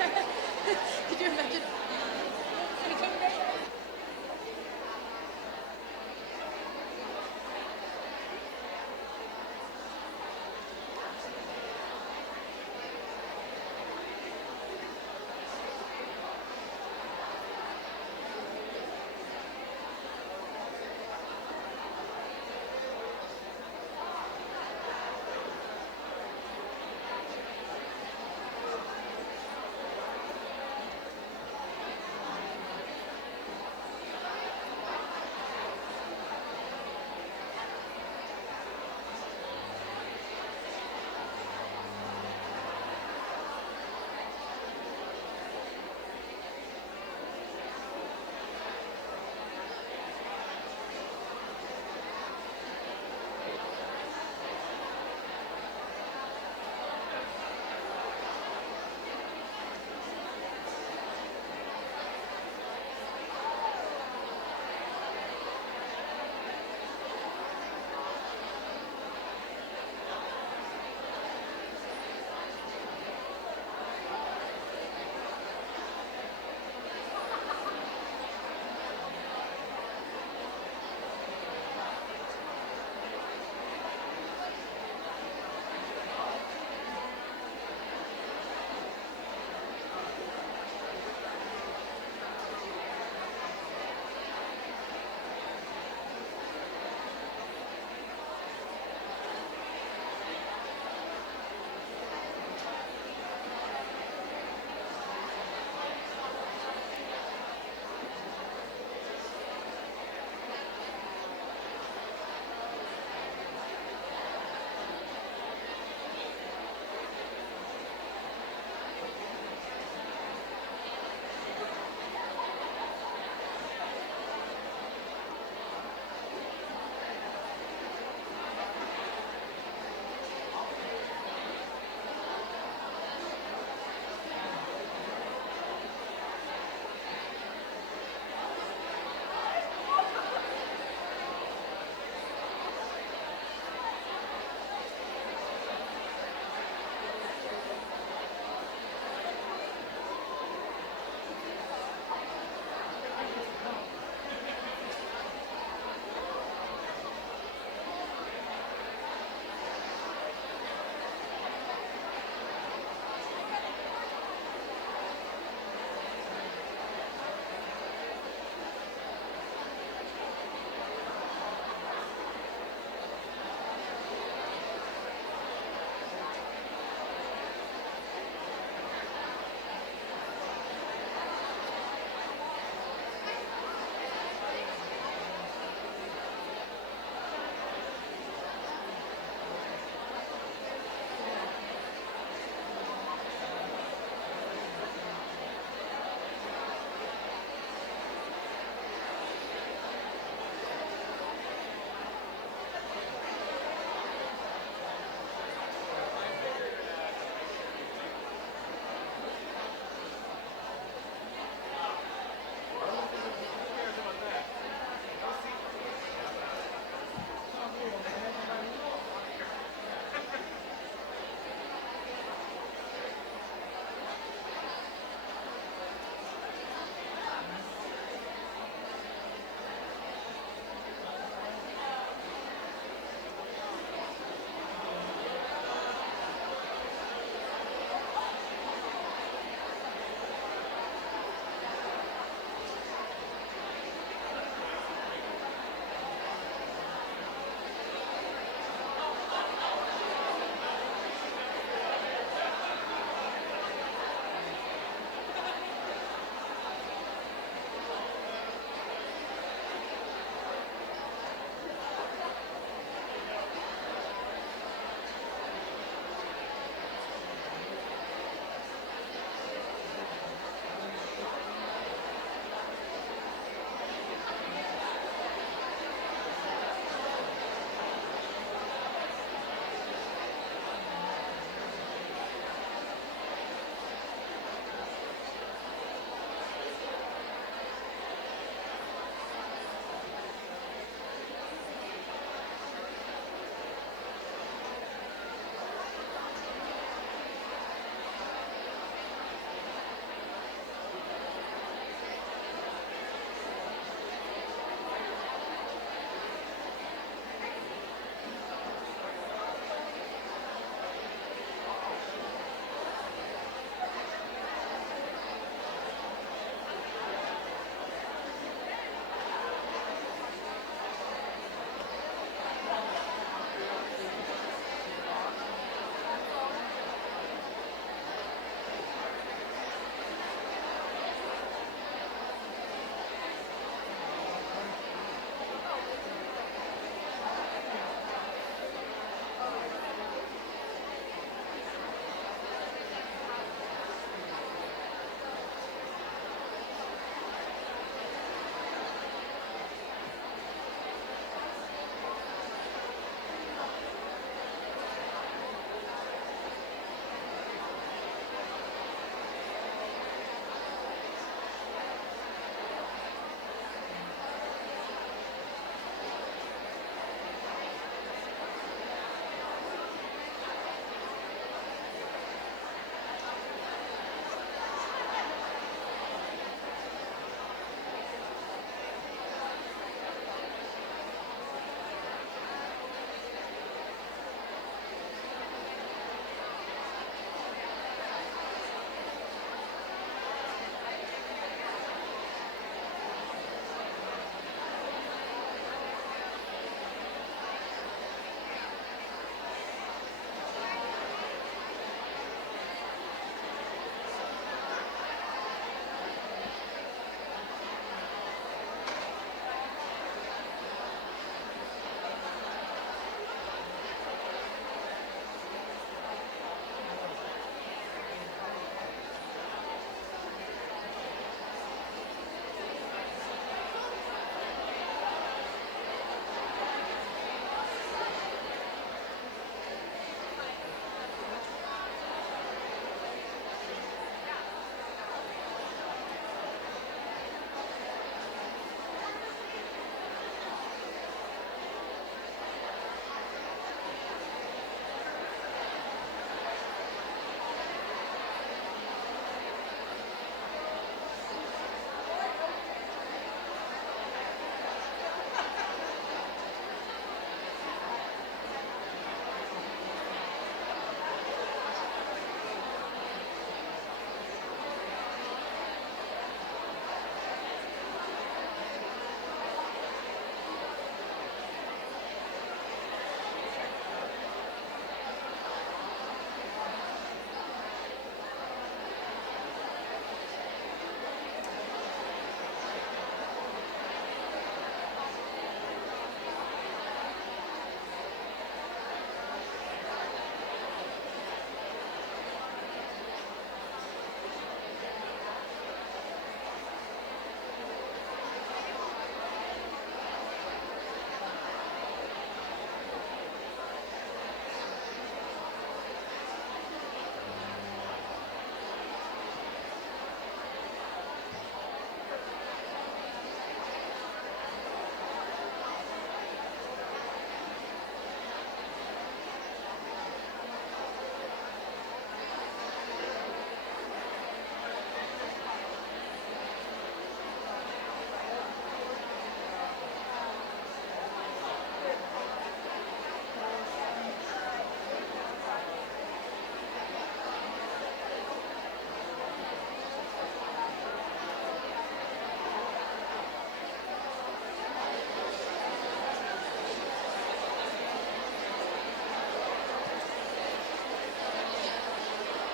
Could you imagine?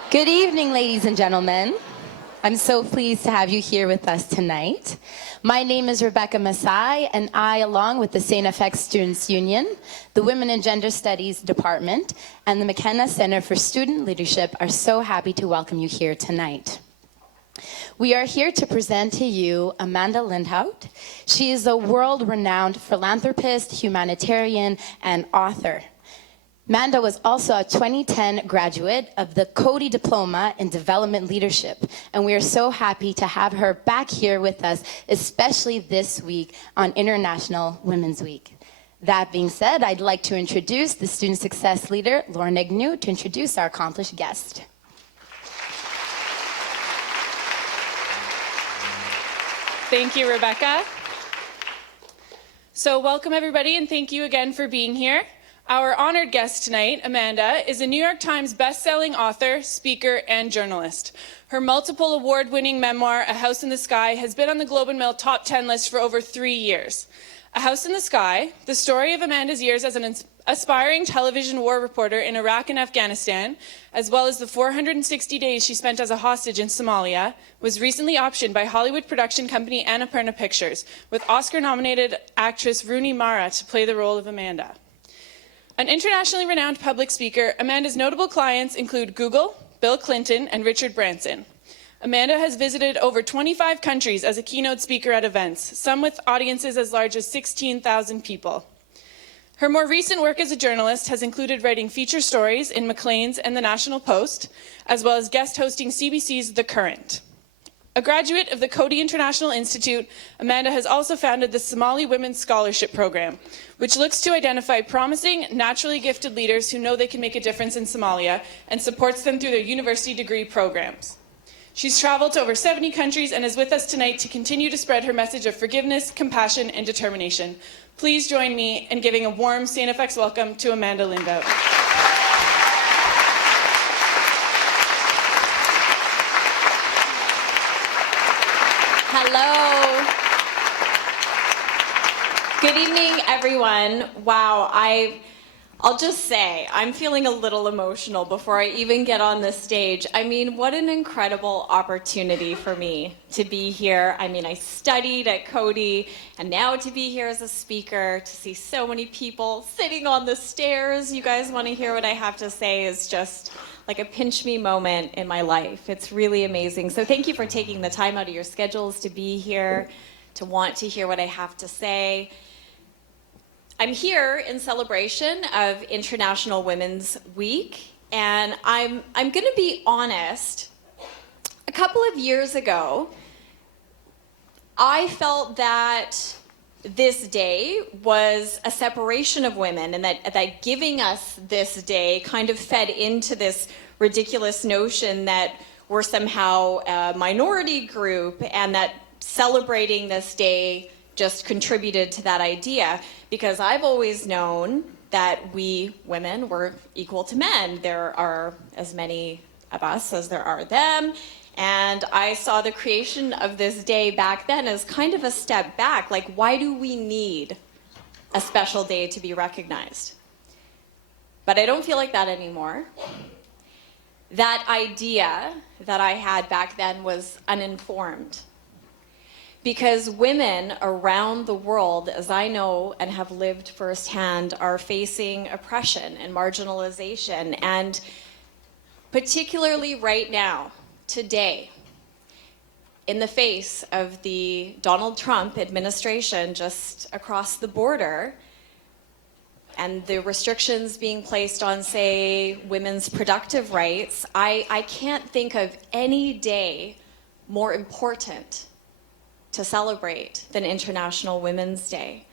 Good evening, ladies and gentlemen. I'm so pleased to have you here with us tonight. My name is Rebecca Masai, and I, along with the St. FX Students Union, the Women and Gender Studies Department, and the McKenna Center for Student Leadership are so happy to welcome you here tonight. We are here to present to you Amanda Lindhout. She is a world-renowned philanthropist, humanitarian, and author. Amanda was also a 2010 graduate of the Coady Diploma in Development Leadership, and we are so happy to have her back here with us, especially this week on International Women's Week. That being said, I'd like to introduce the Student Success Leader, Lauren Agnew, to introduce our accomplished guest. Thank you, Rebecca. So welcome, everybody, and thank you again for being here. Our honored guest tonight, Amanda, is a New York Times best-selling author, speaker, and journalist. Her multiple award-winning memoir, A House in the Sky, has been on the Globe and Mail Top 10 list for over 3 years. A House in the Sky, the story of Amanda's years as an aspiring television war reporter in Iraq and Afghanistan, as well as the 460 days she spent as a hostage in Somalia, was recently optioned by Hollywood production company Annapurna Pictures, with Oscar-nominated actress Rooney Mara to play the role of Amanda. An internationally renowned public speaker, Amanda's notable clients include Google, Bill Clinton, and Richard Branson. Amanda has visited over 25 countries as a keynote speaker at events, some with audiences as large as 16,000 people. Her more recent work as a journalist has included writing feature stories in Maclean's and the National Post, as well as guest hosting CBC's The Current. A graduate of the Coady International Institute, Amanda has also founded the Somali Women's Scholarship Program, which looks to identify promising, naturally gifted leaders who know they can make a difference in Somalia and supports them through their university degree programs. She's traveled to over 70 countries and is with us tonight to continue to spread her message of forgiveness, compassion, and determination. Please join me in giving a warm St. FX welcome to Amanda Lindhout. Hello. Good evening, everyone. Wow, I'll just say, I'm feeling a little emotional before I even get on the stage. I mean, what an incredible opportunity for me to be here. I mean, I studied at Coady, and now to be here as a speaker, to see so many people sitting on the stairs. You guys want to hear what I have to say is just like a pinch me moment in my life. It's really amazing. So thank you for taking the time out of your schedules to be here, to want to hear what I have to say. I'm here in celebration of International Women's Week, and I'm going to be honest. A couple of years ago, I felt that this day was a separation of women, and that giving us this day kind of fed into this ridiculous notion that we're somehow a minority group, and that celebrating this day just contributed to that idea, because I've always known that we women were equal to men. There are as many of us as there are them, and I saw the creation of this day back then as kind of a step back. Like, why do we need a special day to be recognized? But I don't feel like that anymore. That idea that I had back then was uninformed. Because women around the world, as I know and have lived firsthand, are facing oppression and marginalization. And particularly right now, today, in the face of the Donald Trump administration just across the border, and the restrictions being placed on, say, women's productive rights, I can't think of any day more important to celebrate than International Women's Day.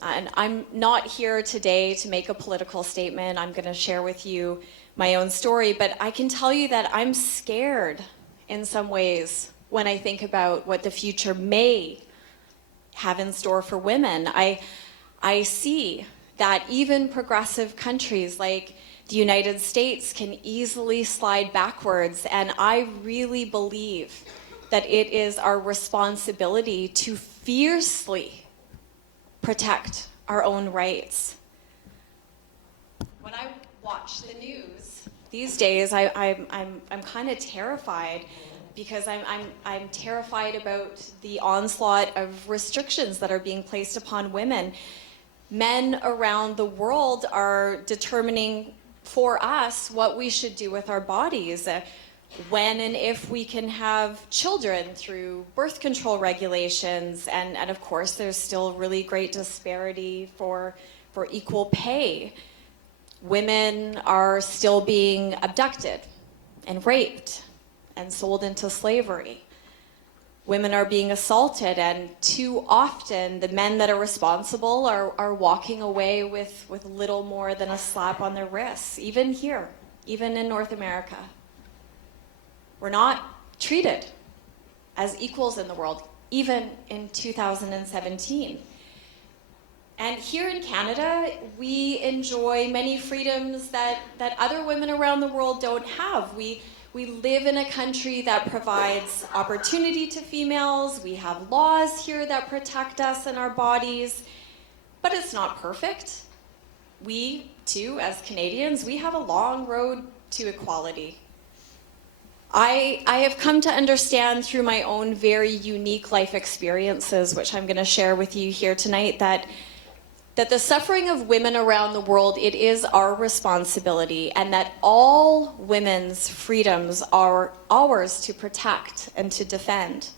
And I'm not here today to make a political statement. I'm going to share with you my own story, but I can tell you that I'm scared in some ways when I think about what the future may have in store for women. I see that even progressive countries like the United States can easily slide backwards, and I really believe that it is our responsibility to fiercely protect our own rights. When I watch the news, These days, I'm kind of terrified because I'm terrified about the onslaught of restrictions that are being placed upon women. Men around the world are determining for us what we should do with our bodies, when and if we can have children through birth control regulations, and of course there's still really great disparity for equal pay. Women are still being abducted and raped and sold into slavery. Women are being assaulted, and too often the men that are responsible are walking away with little more than a slap on their wrists, even here, even in North America. We're not treated as equals in the world, even in 2017. And here in Canada, we enjoy many freedoms that other women around the world don't have. We live in a country that provides opportunity to females. We have laws here that protect us and our bodies, but it's not perfect. We, too, as Canadians, we have a long road to equality. I have come to understand through my own very unique life experiences, which I'm going to share with you here tonight, that the suffering of women around the world, it is our responsibility, and that all women's freedoms are ours to protect and to defend.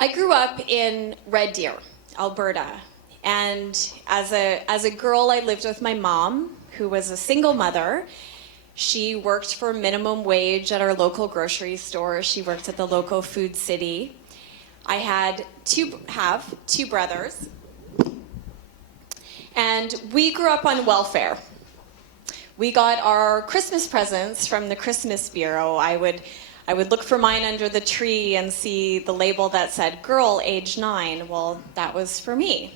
I grew up in Red Deer, Alberta, and as a girl, I lived with my mom, who was a single mother. She worked for minimum wage at our local grocery store. She worked at the local Food City. I have two brothers. And we grew up on welfare. We got our Christmas presents from the Christmas Bureau. I would look for mine under the tree and see the label that said, "Girl, age 9. Well, that was for me.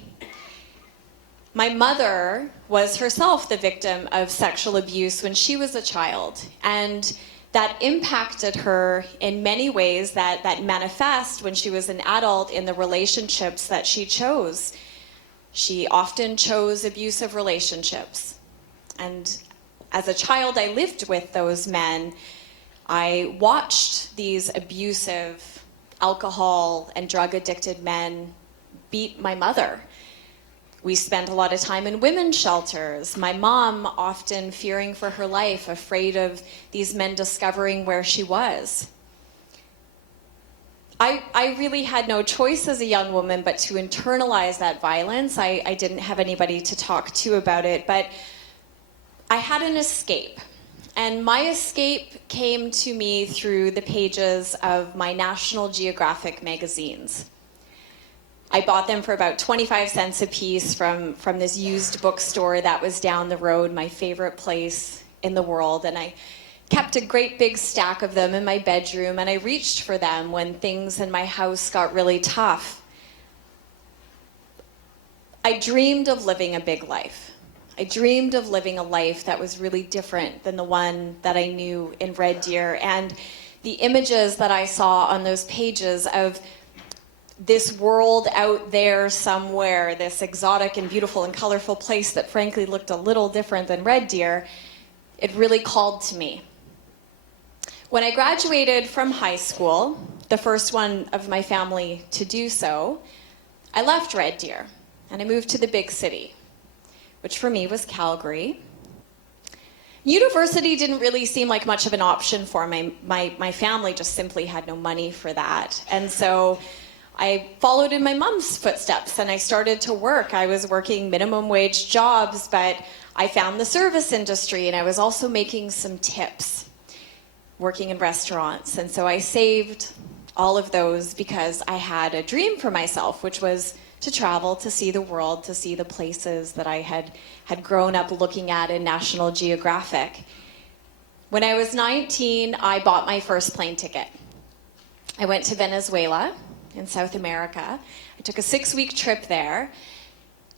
My mother was herself the victim of sexual abuse when she was a child, and that impacted her in many ways that manifest when she was an adult in the relationships that she chose. She often chose abusive relationships. And as a child, I lived with those men. I watched these abusive, alcohol and drug-addicted men beat my mother. We spent a lot of time in women's shelters. My mom often fearing for her life, afraid of these men discovering where she was. I really had no choice as a young woman but to internalize that violence. I didn't have anybody to talk to about it, but I had an escape. And my escape came to me through the pages of my National Geographic magazines. I bought them for about 25 cents a piece from this used bookstore that was down the road, my favorite place in the world. And I kept a great big stack of them in my bedroom, and I reached for them when things in my house got really tough. I dreamed of living a big life. I dreamed of living a life that was really different than the one that I knew in Red Deer. And the images that I saw on those pages of this world out there somewhere, this exotic and beautiful and colorful place that frankly looked a little different than Red Deer, it really called to me. When I graduated from high school, the first one of my family to do so, I left Red Deer and I moved to the big city, which for me was Calgary. University didn't really seem like much of an option for me. My family just simply had no money for that. And so I followed in my mom's footsteps and I started to work. I was working minimum wage jobs, but I found the service industry, and I was also making some tips working in restaurants. And so I saved all of those because I had a dream for myself, which was to travel, to see the world, to see the places that I had grown up looking at in National Geographic. When I was 19, I bought my first plane ticket. I went to Venezuela in South America. I took a 6-week trip there.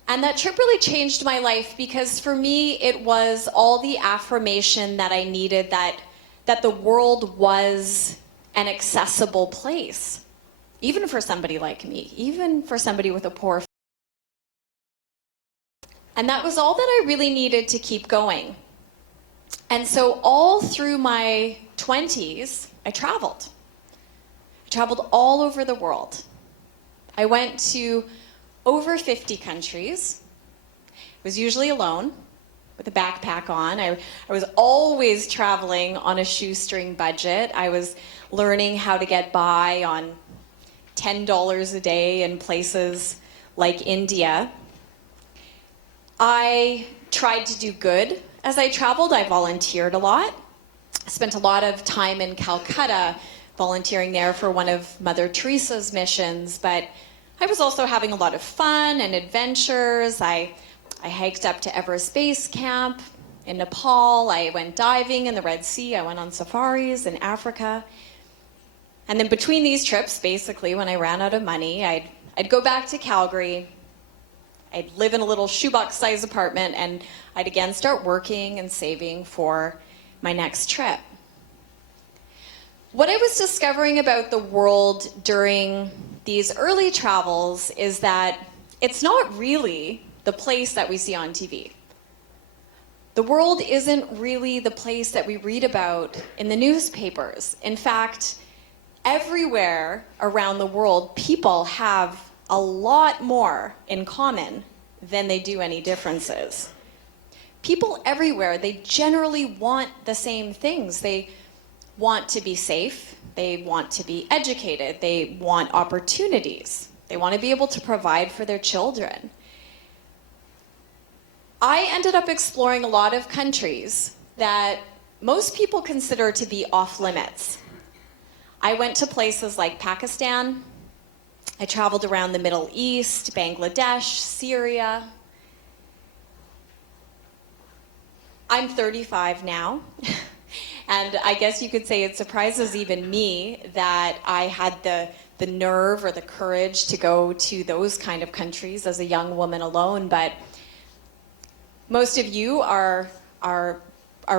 And that trip really changed my life because for me, it was all the affirmation that I needed that the world was an accessible place, even for somebody like me, even for somebody with a poor. And that was all that I really needed to keep going. And so all through my 20s, I traveled. I traveled all over the world. I went to over 50 countries. I was usually alone with a backpack on. I was always traveling on a shoestring budget. I was learning how to get by on $10 a day in places like India. I tried to do good as I traveled. I volunteered a lot. I spent a lot of time in Calcutta volunteering there for one of Mother Teresa's missions, but I was also having a lot of fun and adventures. I hiked up to Everest Base Camp in Nepal. I went diving in the Red Sea. I went on safaris in Africa. And then between these trips, basically, when I ran out of money, I'd go back to Calgary. I'd live in a little shoebox-sized apartment, and I'd again start working and saving for my next trip. What I was discovering about the world during these early travels is that it's not really the place that we see on TV. The world isn't really the place that we read about in the newspapers. In fact, everywhere around the world, people have a lot more in common than they do any differences. People everywhere, they generally want the same things. They want to be safe. They want to be educated. They want opportunities. They want to be able to provide for their children. I ended up exploring a lot of countries that most people consider to be off limits. I went to places like Pakistan. I traveled around the Middle East, Bangladesh, Syria. I'm 35 now, and I guess you could say it surprises even me that I had the nerve or the courage to go to those kind of countries as a young woman alone, but most of you are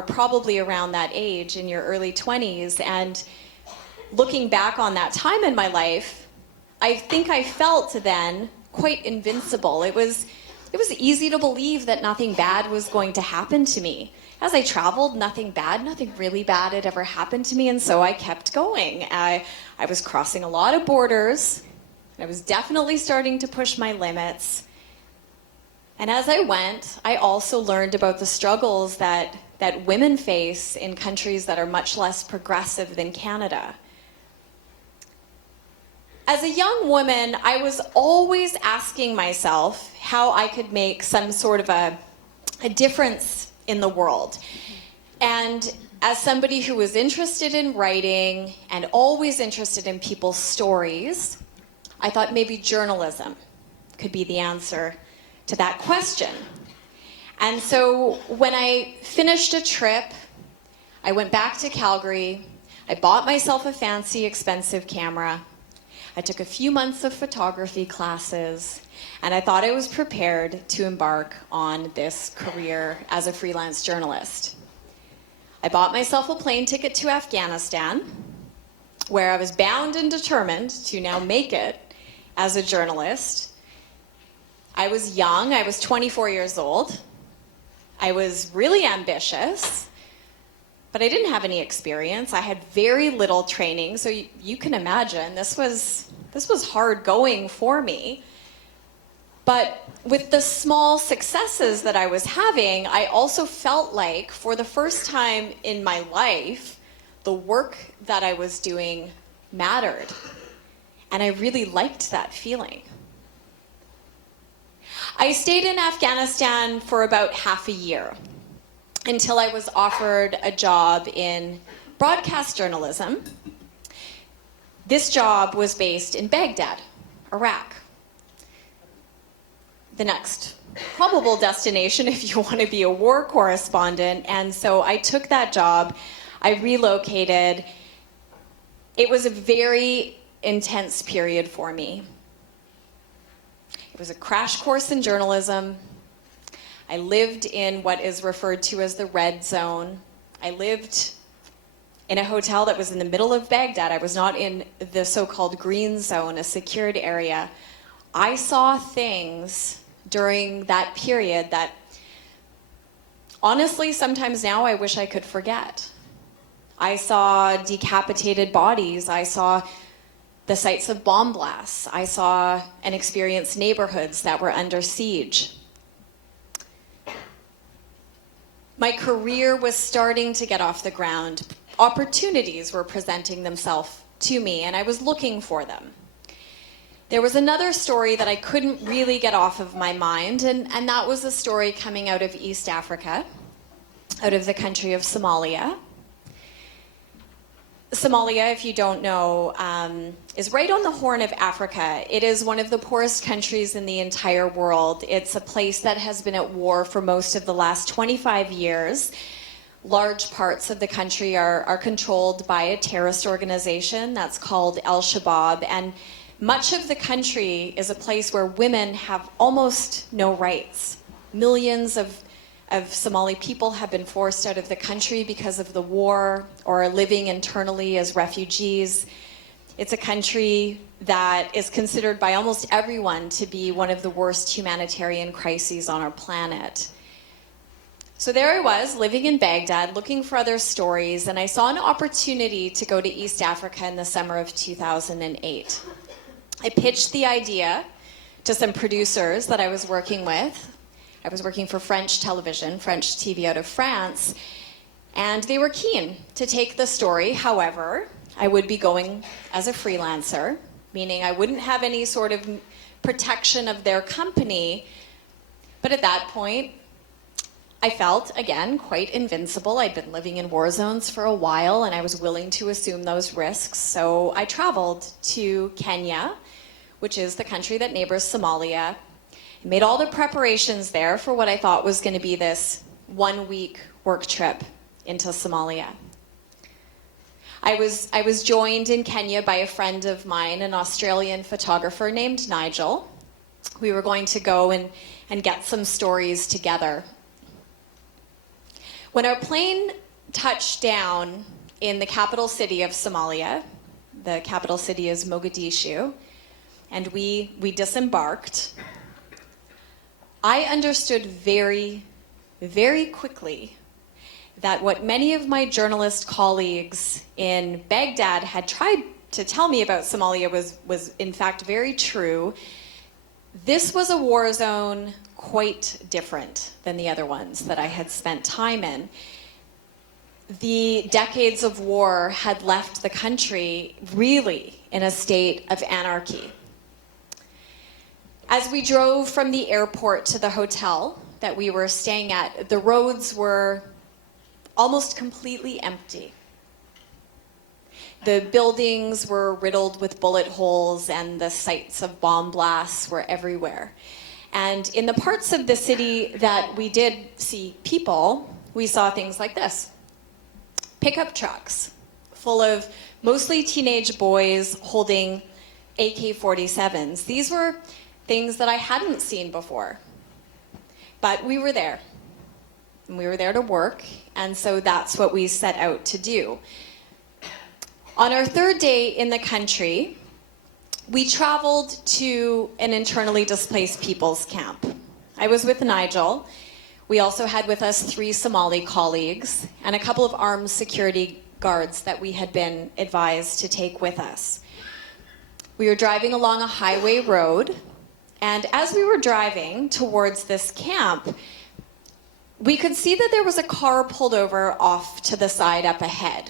probably around that age in your early 20s, and looking back on that time in my life, I think I felt then quite invincible. It was easy to believe that nothing bad was going to happen to me. As I traveled, nothing really bad had ever happened to me, and so I kept going. I was crossing a lot of borders. I was definitely starting to push my limits. And as I went, I also learned about the struggles that women face in countries that are much less progressive than Canada. As a young woman, I was always asking myself how I could make some sort of a difference in the world. And as somebody who was interested in writing and always interested in people's stories, I thought maybe journalism could be the answer to that question. And so when I finished a trip, I went back to Calgary. I bought myself a fancy, expensive camera. I took a few months of photography classes, and I thought I was prepared to embark on this career as a freelance journalist. I bought myself a plane ticket to Afghanistan, where I was bound and determined to now make it as a journalist. I was young. I was 24 years old. I was really ambitious, but I didn't have any experience. I had very little training, so you can imagine this was hard going for me. But with the small successes that I was having, I also felt like for the first time in my life, the work that I was doing mattered. And I really liked that feeling. I stayed in Afghanistan for about half a year until I was offered a job in broadcast journalism. This job was based in Baghdad, Iraq. The next probable destination if you want to be a war correspondent. And so I took that job. I relocated. It was a very intense period for me. It was a crash course in journalism. I lived in what is referred to as the red zone. I lived in a hotel that was in the middle of Baghdad. I was not in the so-called green zone, a secured area. I saw things during that period that honestly, sometimes now I wish I could forget. I saw decapitated bodies. I saw the sites of bomb blasts. I saw and experienced neighborhoods that were under siege. My career was starting to get off the ground. Opportunities were presenting themselves to me, and I was looking for them. There was another story that I couldn't really get off of my mind, and that was a story coming out of East Africa, out of the country of Somalia. Somalia, if you don't know, is right on the Horn of Africa. It is one of the poorest countries in the entire world. It's a place that has been at war for most of the last 25 years. Large parts of the country are controlled by a terrorist organization that's called Al-Shabaab, and much of the country is a place where women have almost no rights. Millions of Somali people have been forced out of the country because of the war or are living internally as refugees. It's a country that is considered by almost everyone to be one of the worst humanitarian crises on our planet. So there I was, living in Baghdad, looking for other stories, and I saw an opportunity to go to East Africa in the summer of 2008. I pitched the idea to some producers that I was working with. I was working for French television, French TV out of France, and they were keen to take the story. However, I would be going as a freelancer, meaning I wouldn't have any sort of protection of their company. But at that point, I felt, again, quite invincible. I'd been living in war zones for a while, and I was willing to assume those risks. So I traveled to Kenya, which is the country that neighbors Somalia. I made all the preparations there for what I thought was going to be this 1-week work trip into Somalia. I was joined in Kenya by a friend of mine, an Australian photographer named Nigel. We were going to go and get some stories together. When our plane touched down in the capital city of Somalia, the capital city is Mogadishu, and we disembarked, I understood very, very quickly that what many of my journalist colleagues in Baghdad had tried to tell me about Somalia was in fact very true. This was a war zone quite different than the other ones that I had spent time in. The decades of war had left the country really in a state of anarchy. As we drove from the airport to the hotel that we were staying at, the roads were almost completely empty. The buildings were riddled with bullet holes, and the sites of bomb blasts were everywhere. And in the parts of the city that we did see people, we saw things like this. Pickup trucks full of mostly teenage boys holding AK-47s. These were things that I hadn't seen before. But we were there. And we were there to work, and so that's what we set out to do. On our third day in the country, we traveled to an internally displaced people's camp. I was with Nigel. We also had with us 3 Somali colleagues and a couple of armed security guards that we had been advised to take with us. We were driving along a highway road, and as we were driving towards this camp, we could see that there was a car pulled over off to the side up ahead.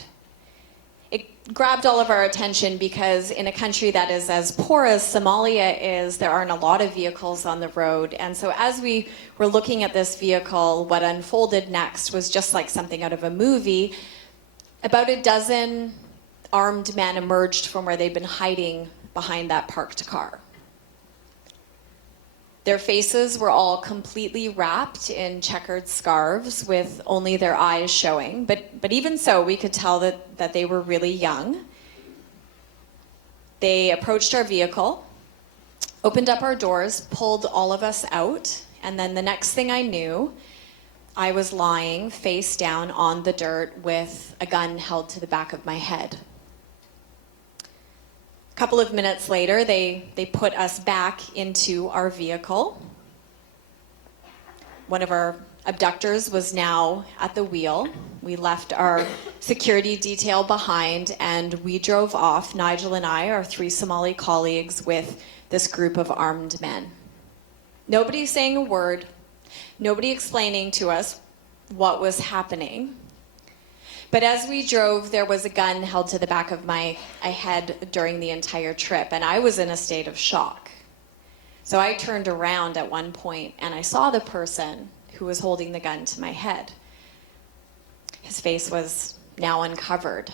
It grabbed all of our attention because in a country that is as poor as Somalia is, there aren't a lot of vehicles on the road. And so as we were looking at this vehicle, what unfolded next was just like something out of a movie. About a dozen armed men emerged from where they'd been hiding behind that parked car. Their faces were all completely wrapped in checkered scarves with only their eyes showing. But even so, we could tell that they were really young. They approached our vehicle, opened up our doors, pulled all of us out, and then the next thing I knew, I was lying face down on the dirt with a gun held to the back of my head. A couple of minutes later, they put us back into our vehicle. One of our abductors was now at the wheel. We left our security detail behind and we drove off, Nigel and I, our 3 Somali colleagues, with this group of armed men. Nobody saying a word, nobody explaining to us what was happening. But as we drove, there was a gun held to the back of my head during the entire trip, and I was in a state of shock. So I turned around at one point and I saw the person who was holding the gun to my head. His face was now uncovered.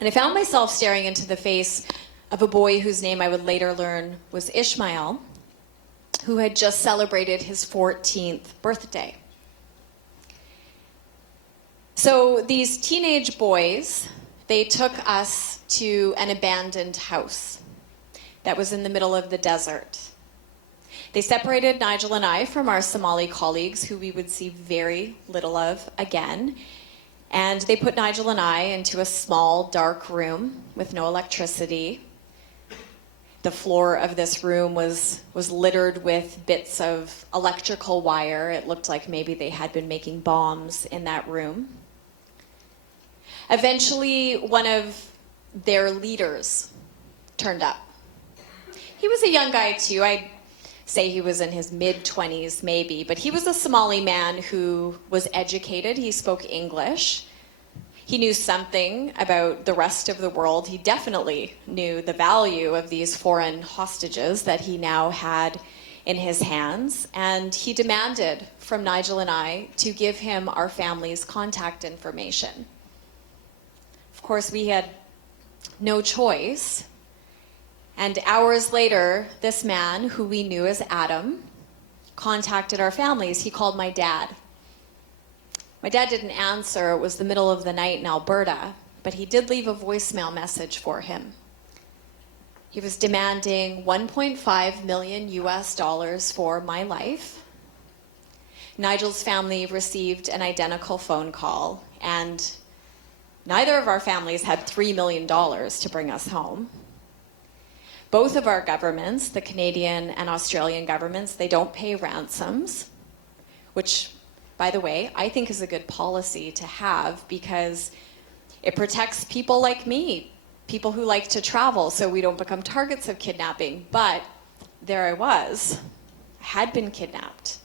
And I found myself staring into the face of a boy whose name I would later learn was Ishmael, who had just celebrated his 14th birthday. So these teenage boys, they took us to an abandoned house that was in the middle of the desert. They separated Nigel and I from our Somali colleagues, who we would see very little of again. And they put Nigel and I into a small, dark room with no electricity. The floor of this room was littered with bits of electrical wire. It looked like maybe they had been making bombs in that room. Eventually, one of their leaders turned up. He was a young guy too. I'd say he was in his mid-20s maybe, but he was a Somali man who was educated. He spoke English. He knew something about the rest of the world. He definitely knew the value of these foreign hostages that he now had in his hands, and he demanded from Nigel and I to give him our family's contact information. Of course, we had no choice. And hours later, this man, who we knew as Adam, contacted our families. He called my dad. My dad didn't answer. It was the middle of the night in Alberta, but he did leave a voicemail message for him. He was demanding $1.5 million US for my life. Nigel's family received an identical phone call, and neither of our families had $3 million to bring us home. Both of our governments, the Canadian and Australian governments, they don't pay ransoms, which, by the way, I think is a good policy to have because it protects people like me, people who like to travel, so we don't become targets of kidnapping. But there I was, I had been kidnapped.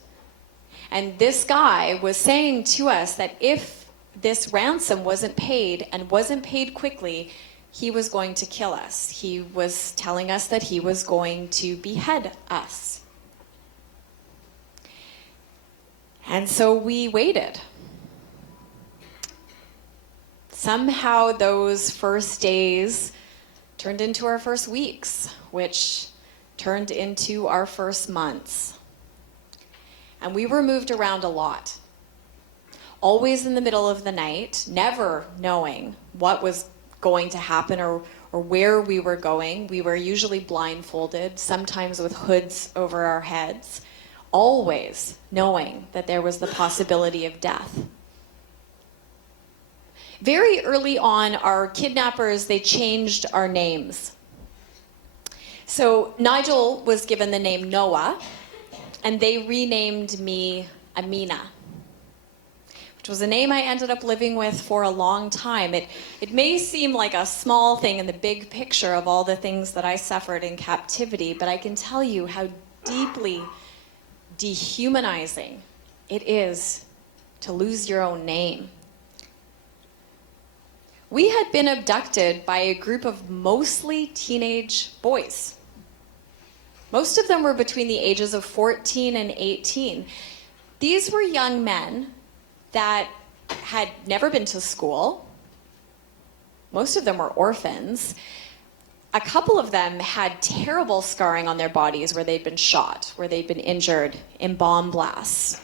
And this guy was saying to us that if this ransom wasn't paid and wasn't paid quickly, he was going to kill us. He was telling us that he was going to behead us. And so we waited. Somehow those first days turned into our first weeks, which turned into our first months. And we were moved around a lot. Always in the middle of the night, never knowing what was going to happen or where we were going. We were usually blindfolded, sometimes with hoods over our heads, always knowing that there was the possibility of death. Very early on, our kidnappers, they changed our names. So Nigel was given the name Noah, and they renamed me Amina, which was a name I ended up living with for a long time. It may seem like a small thing in the big picture of all the things that I suffered in captivity, but I can tell you how deeply dehumanizing it is to lose your own name. We had been abducted by a group of mostly teenage boys. Most of them were between the ages of 14 and 18. These were young men that had never been to school. Most of them were orphans. A couple of them had terrible scarring on their bodies where they'd been shot, where they'd been injured in bomb blasts.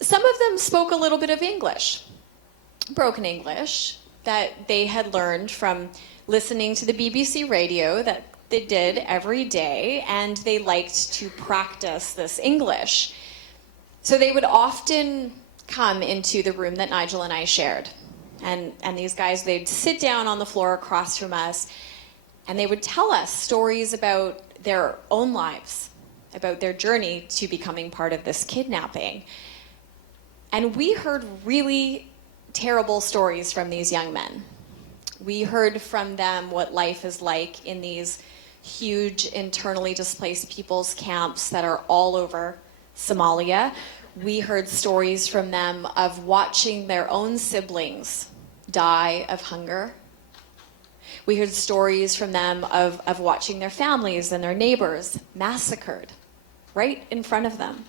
Some of them spoke a little bit of English, broken English, that they had learned from listening to the BBC radio that they did every day, and they liked to practice this English. So they would often come into the room that Nigel and I shared. And these guys, they'd sit down on the floor across from us, and they would tell us stories about their own lives, about their journey to becoming part of this kidnapping. And we heard really terrible stories from these young men. We heard from them what life is like in these huge internally displaced people's camps that are all over Somalia. We heard stories from them of watching their own siblings die of hunger. We heard stories from them of watching their families and their neighbors massacred right in front of them.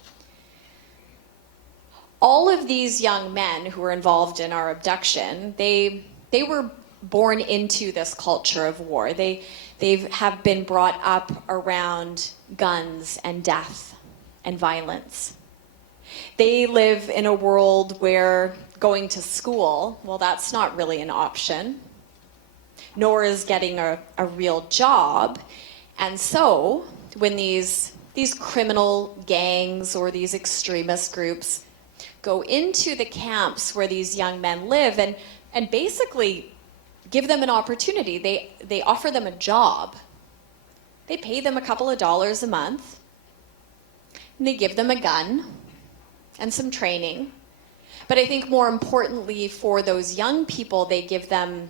All of these young men who were involved in our abduction, they were born into this culture of war. They have been brought up around guns and death and violence. They live in a world where going to school, well, that's not really an option, nor is getting a real job. And so when these criminal gangs or these extremist groups go into the camps where these young men live and basically give them an opportunity, they offer them a job. They pay them a couple of dollars a month, and they give them a gun and some training. But I think more importantly for those young people, they give them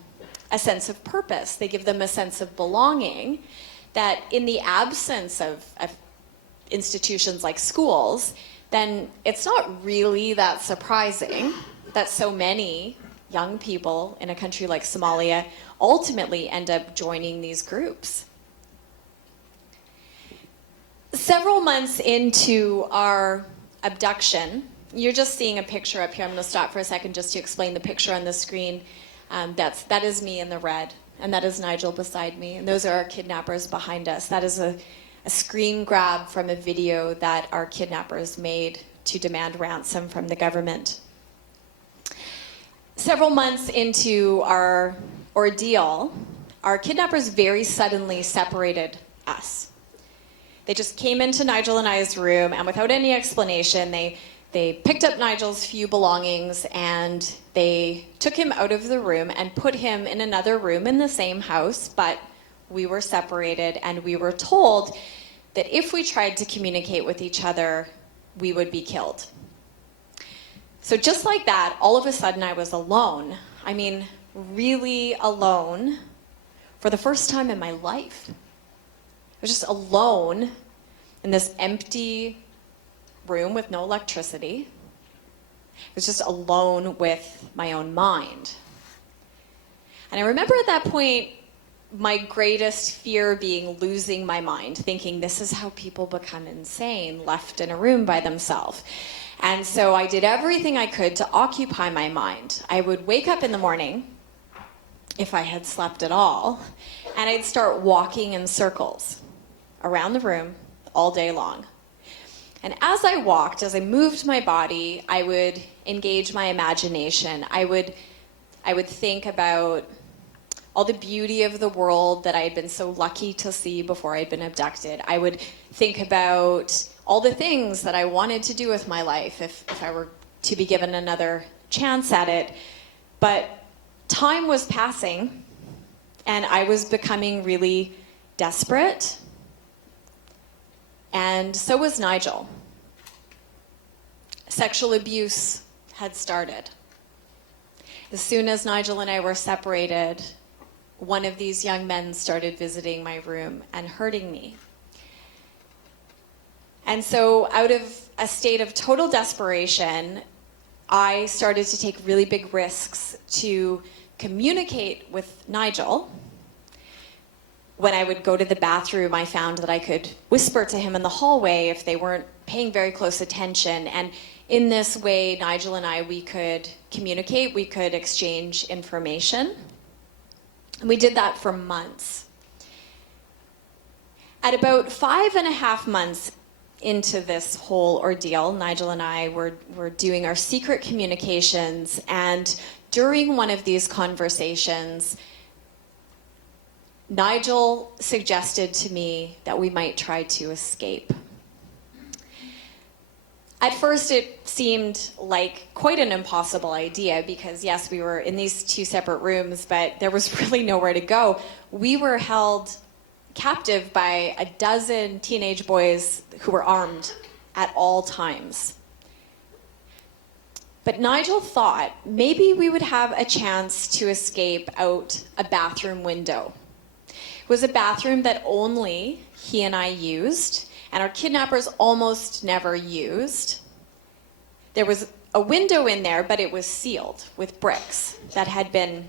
a sense of purpose. They give them a sense of belonging that in the absence of institutions like schools, then it's not really that surprising that so many young people in a country like Somalia ultimately end up joining these groups. Several months into our abduction, you're just seeing a picture up here. I'm going to stop for a second just to explain the picture on the screen. That is me in the red, and that is Nigel beside me, and those are our kidnappers behind us. That is a screen grab from a video that our kidnappers made to demand ransom from the government. Several months into our ordeal, our kidnappers very suddenly separated us. They just came into Nigel and I's room, and without any explanation, they picked up Nigel's few belongings and they took him out of the room and put him in another room in the same house, but we were separated and we were told that if we tried to communicate with each other, we would be killed. So just like that, all of a sudden I was alone. I mean, really alone for the first time in my life. I was just alone in this empty room with no electricity. I was just alone with my own mind. And I remember at that point, my greatest fear being losing my mind, thinking this is how people become insane, left in a room by themselves. And so I did everything I could to occupy my mind. I would wake up in the morning, if I had slept at all, and I'd start walking in circles around the room all day long. And as I walked, as I moved my body, I would engage my imagination. I would think about all the beauty of the world that I had been so lucky to see before I'd been abducted. I would think about all the things that I wanted to do with my life if I were to be given another chance at it. But time was passing, and I was becoming really desperate. And so was Nigel. Sexual abuse had started. As soon as Nigel and I were separated, one of these young men started visiting my room and hurting me. And so out of a state of total desperation, I started to take really big risks to communicate with Nigel. When I would go to the bathroom, I found that I could whisper to him in the hallway if they weren't paying very close attention. And in this way, Nigel and I, we could communicate, we could exchange information. And we did that for months. At about 5.5 months into this whole ordeal, Nigel and I were doing our secret communications, and during one of these conversations, Nigel suggested to me that we might try to escape. At first, it seemed like quite an impossible idea because, yes, we were in these two separate rooms, but there was really nowhere to go. We were held captive by a dozen teenage boys who were armed at all times. But Nigel thought maybe we would have a chance to escape out a bathroom window. It was a bathroom that only he and I used, and our kidnappers almost never used. There was a window in there, but it was sealed with bricks that had been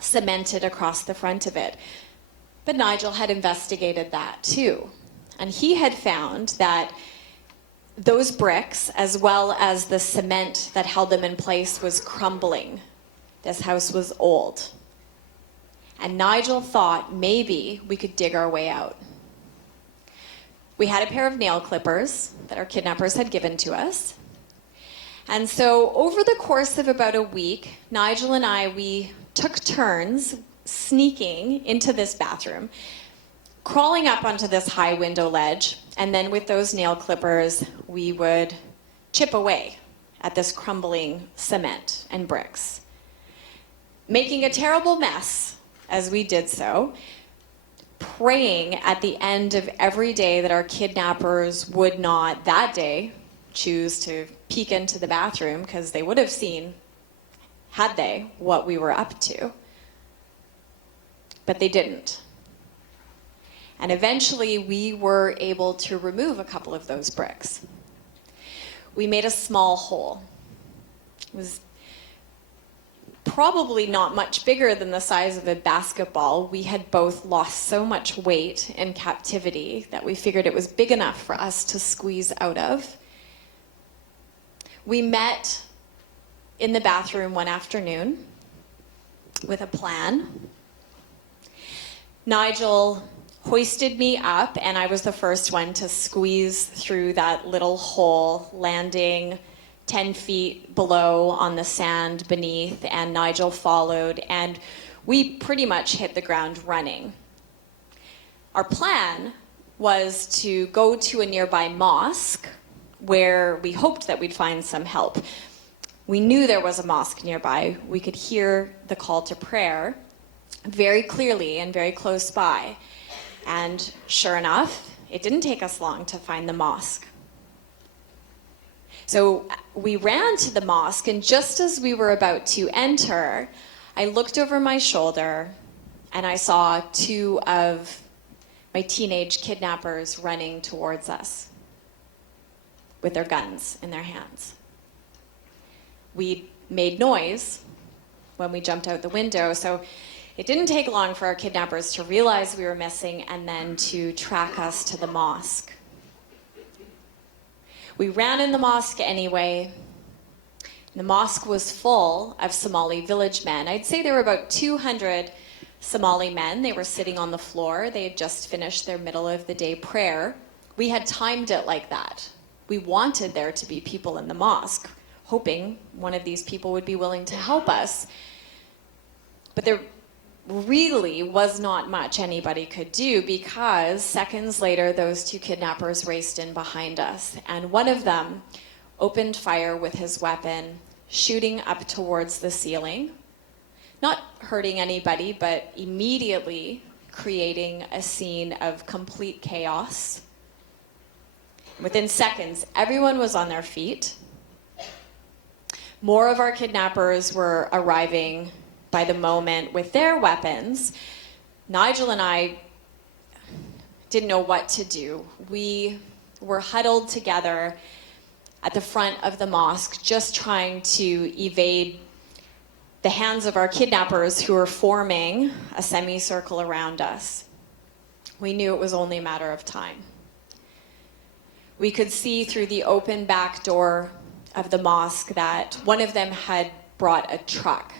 cemented across the front of it. But Nigel had investigated that too. And he had found that those bricks, as well as the cement that held them in place, was crumbling. This house was old. And Nigel thought maybe we could dig our way out. We had a pair of nail clippers that our kidnappers had given to us. And so over the course of about a week, Nigel and I, we took turns sneaking into this bathroom, crawling up onto this high window ledge, and then with those nail clippers, we would chip away at this crumbling cement and bricks, making a terrible mess as we did so, praying at the end of every day that our kidnappers would not that day choose to peek into the bathroom, because they would have seen, had they, what we were up to. But they didn't. And eventually we were able to remove a couple of those bricks. We made a small hole. It was probably not much bigger than the size of a basketball. We had both lost so much weight in captivity that we figured it was big enough for us to squeeze out of. We met in the bathroom one afternoon with a plan. Nigel hoisted me up, and I was the first one to squeeze through that little hole, landing 10 feet below on the sand beneath, and Nigel followed, and we pretty much hit the ground running. Our plan was to go to a nearby mosque where we hoped that we'd find some help. We knew there was a mosque nearby. We could hear the call to prayer very clearly and very close by. And sure enough, it didn't take us long to find the mosque. So we ran to the mosque, and just as we were about to enter, I looked over my shoulder and I saw two of my teenage kidnappers running towards us with their guns in their hands. We made noise when we jumped out the window, so it didn't take long for our kidnappers to realize we were missing and then to track us to the mosque. We ran in the mosque anyway. The mosque was full of Somali village men. I'd say there were about 200 Somali men. They were sitting on the floor. They had just finished their middle of the day prayer. We had timed it like that. We wanted there to be people in the mosque, hoping one of these people would be willing to help us. But there really was not much anybody could do, because seconds later those two kidnappers raced in behind us, and one of them opened fire with his weapon, shooting up towards the ceiling, not hurting anybody, but immediately creating a scene of complete chaos. Within seconds, everyone was on their feet. More of our kidnappers were arriving by the moment with their weapons. Nigel and I didn't know what to do. We were huddled together at the front of the mosque, just trying to evade the hands of our kidnappers, who were forming a semicircle around us. We knew it was only a matter of time. We could see through the open back door of the mosque that one of them had brought a truck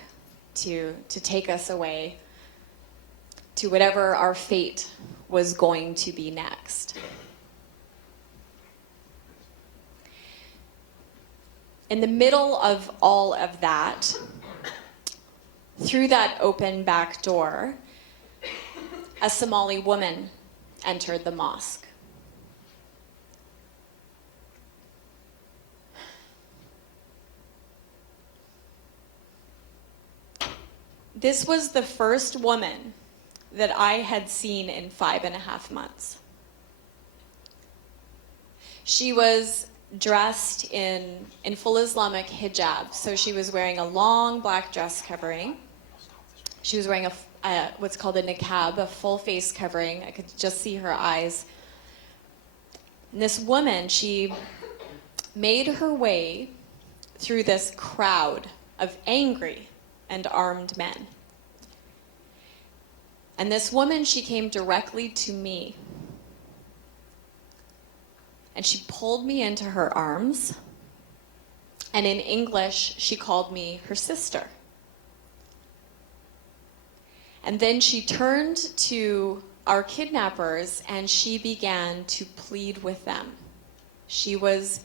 to take us away to whatever our fate was going to be next. In the middle of all of that, through that open back door, a Somali woman entered the mosque. This was the first woman that I had seen in 5.5 months. She was dressed in full Islamic hijab. So she was wearing a long black dress covering. She was wearing what's called a niqab, a full face covering. I could just see her eyes. And this woman, she made her way through this crowd of angry and armed men. And this woman, she came directly to me. And she pulled me into her arms. And in English, she called me her sister. And then she turned to our kidnappers and she began to plead with them. She was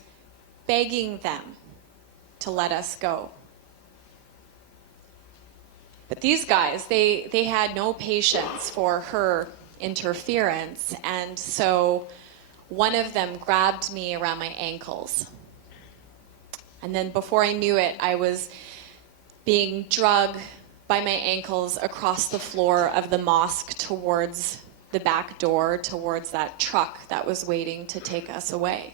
begging them to let us go. But these guys, they had no patience for her interference, and so one of them grabbed me around my ankles. And then before I knew it, I was being dragged by my ankles across the floor of the mosque towards the back door, towards that truck that was waiting to take us away.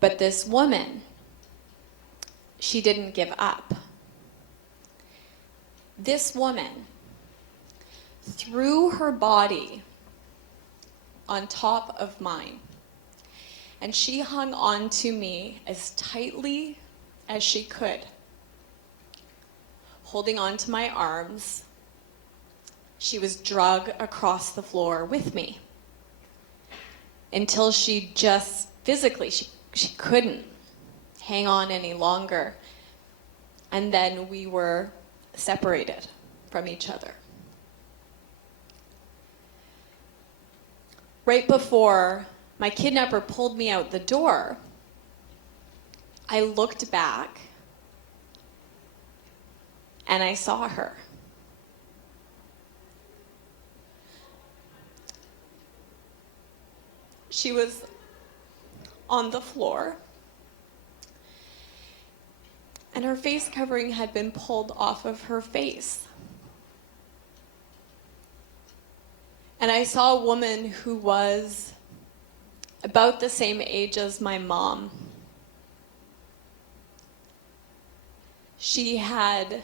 But this woman, she didn't give up. This woman threw her body on top of mine, and she hung on to me as tightly as she could, holding on to my arms. She was dragged across the floor with me until she just physically, she couldn't hang on any longer. And then we were separated from each other. Right before my kidnapper pulled me out the door, I looked back and I saw her. She was on the floor, and her face covering had been pulled off of her face. And I saw a woman who was about the same age as my mom. She had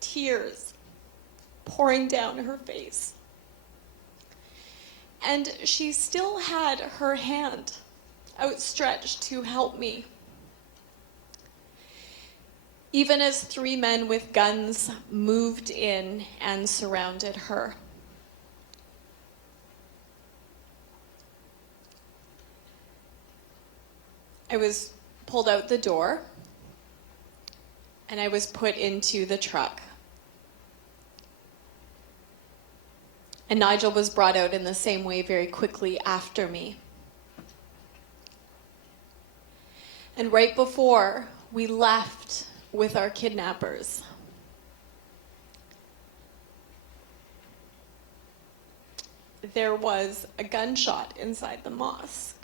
tears pouring down her face. And she still had her hand outstretched to help me. Even as 3 men with guns moved in and surrounded her. I was pulled out the door and I was put into the truck. And Nigel was brought out in the same way very quickly after me. And right before we left with our kidnappers, there was a gunshot inside the mosque.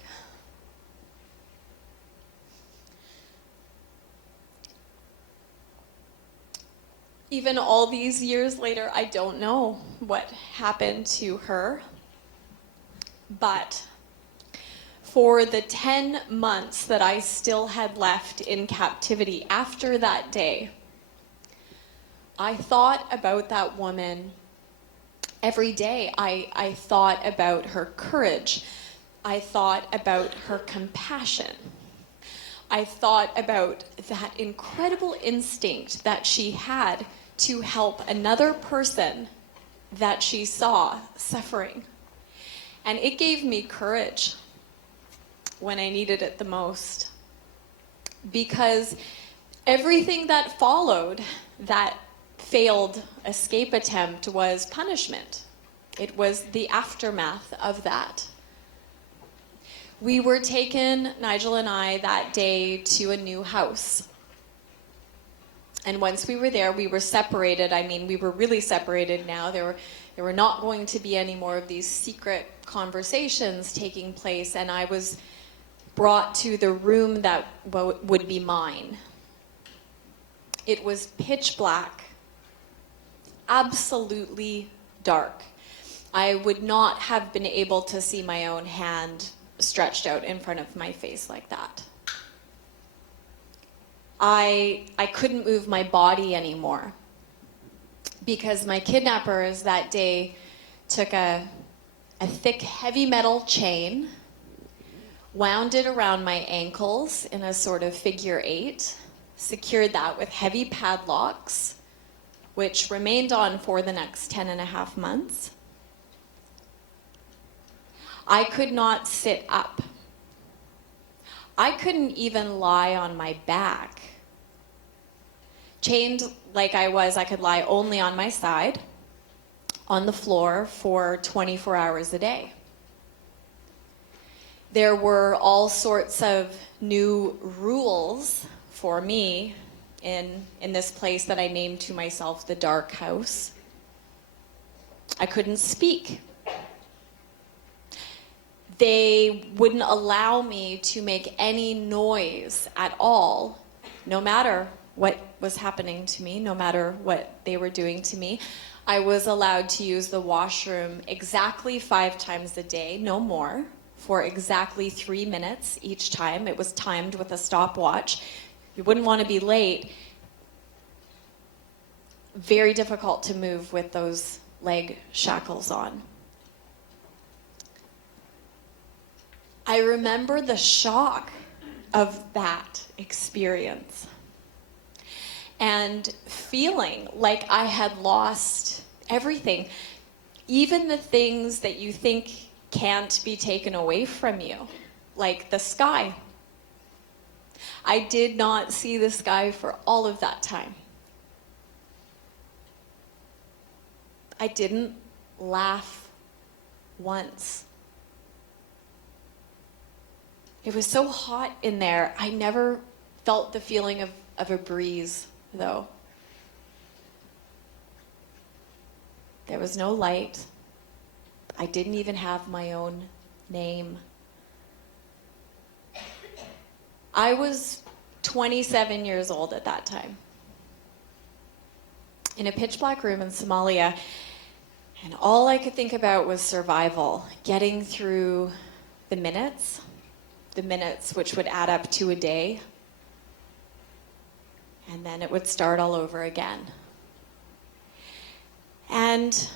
Even all these years later, I don't know what happened to her. But for the 10 months that I still had left in captivity after that day, I thought about that woman every day. I thought about her courage. I thought about her compassion. I thought about that incredible instinct that she had to help another person that she saw suffering. And it gave me courage when I needed it the most. Because everything that followed that failed escape attempt was punishment. It was the aftermath of that. We were taken, Nigel and I, that day to a new house. And once we were there, we were separated. I mean, we were really separated now. There were not going to be any more of these secret conversations taking place, and I was brought to the room that would be mine. It was pitch black, absolutely dark. I would not have been able to see my own hand stretched out in front of my face like that. I couldn't move my body anymore because my kidnappers that day took a thick, heavy metal chain, wound it around my ankles in a sort of figure 8, secured that with heavy padlocks, which remained on for the next 10.5 months. I could not sit up. I couldn't even lie on my back. Chained like I could lie only on my side, on the floor for 24 hours a day. There were all sorts of new rules for me in this place that I named to myself the Dark House. I couldn't speak. They wouldn't allow me to make any noise at all, no matter what was happening to me, no matter what they were doing to me. I was allowed to use the washroom exactly 5 times a day, no more, for exactly 3 minutes each time. It was timed with a stopwatch. You wouldn't want to be late. Very difficult to move with those leg shackles on. I remember the shock of that experience and feeling like I had lost everything, even the things that you think can't be taken away from you, like the sky. I did not see the sky for all of that time. I didn't laugh once. It was so hot in there. I never felt the feeling of a breeze, though. There was no light. I didn't even have my own name. I was 27 years old at that time, in a pitch black room in Somalia, and all I could think about was survival, getting through the minutes which would add up to a day, and then it would start all over again. And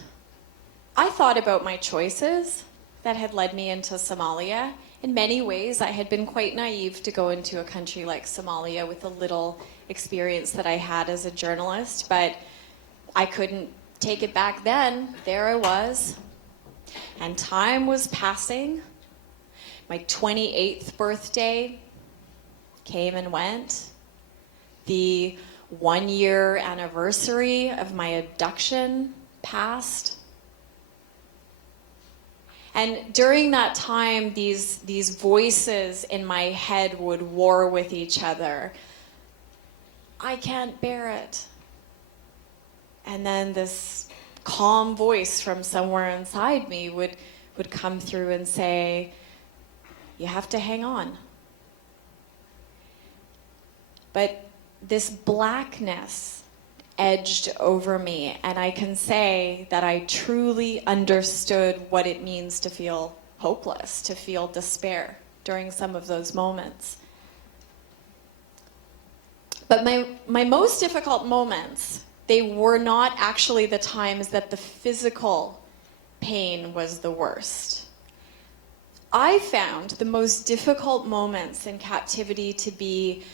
I thought about my choices that had led me into Somalia. In many ways, I had been quite naive to go into a country like Somalia with the little experience that I had as a journalist, but I couldn't take it back then. There I was, and time was passing. My 28th birthday came and went. The 1-year anniversary of my abduction passed. And during that time, these voices in my head would war with each other. I can't bear it. And then this calm voice from somewhere inside me would come through and say, you have to hang on. But this blackness edged over me, and I can say that I truly understood what it means to feel hopeless, to feel despair during some of those moments. But my most difficult moments, they were not actually the times that the physical pain was the worst. I found the most difficult moments in captivity to be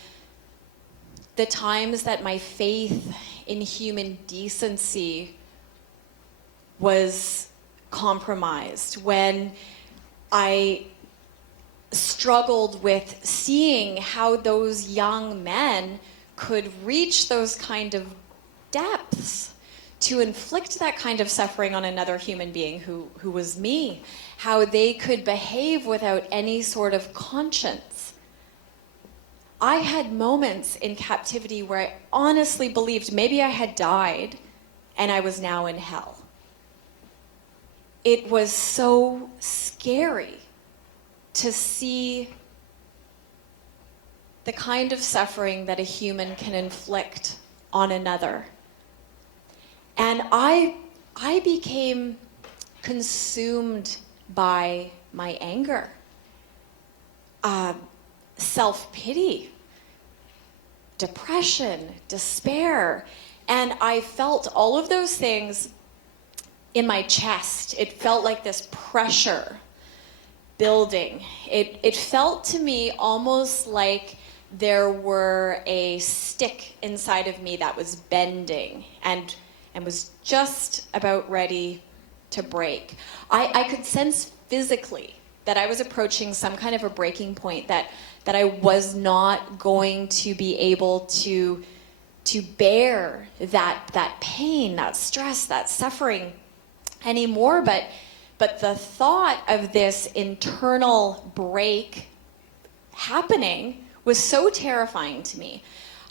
the times that my faith in human decency was compromised, when I struggled with seeing how those young men could reach those kind of depths to inflict that kind of suffering on another human being who was me, how they could behave without any sort of conscience. I had moments in captivity where I honestly believed maybe I had died and I was now in hell. It was so scary to see the kind of suffering that a human can inflict on another. And I became consumed by my anger, self-pity, depression, despair. And I felt all of those things in my chest. It felt like this pressure building. It felt to me almost like there were a stick inside of me that was bending and was just about ready to break. I could sense physically that I was approaching some kind of a breaking point, that I was not going to be able to bear that pain, that stress, that suffering anymore. But the thought of this internal break happening was so terrifying to me.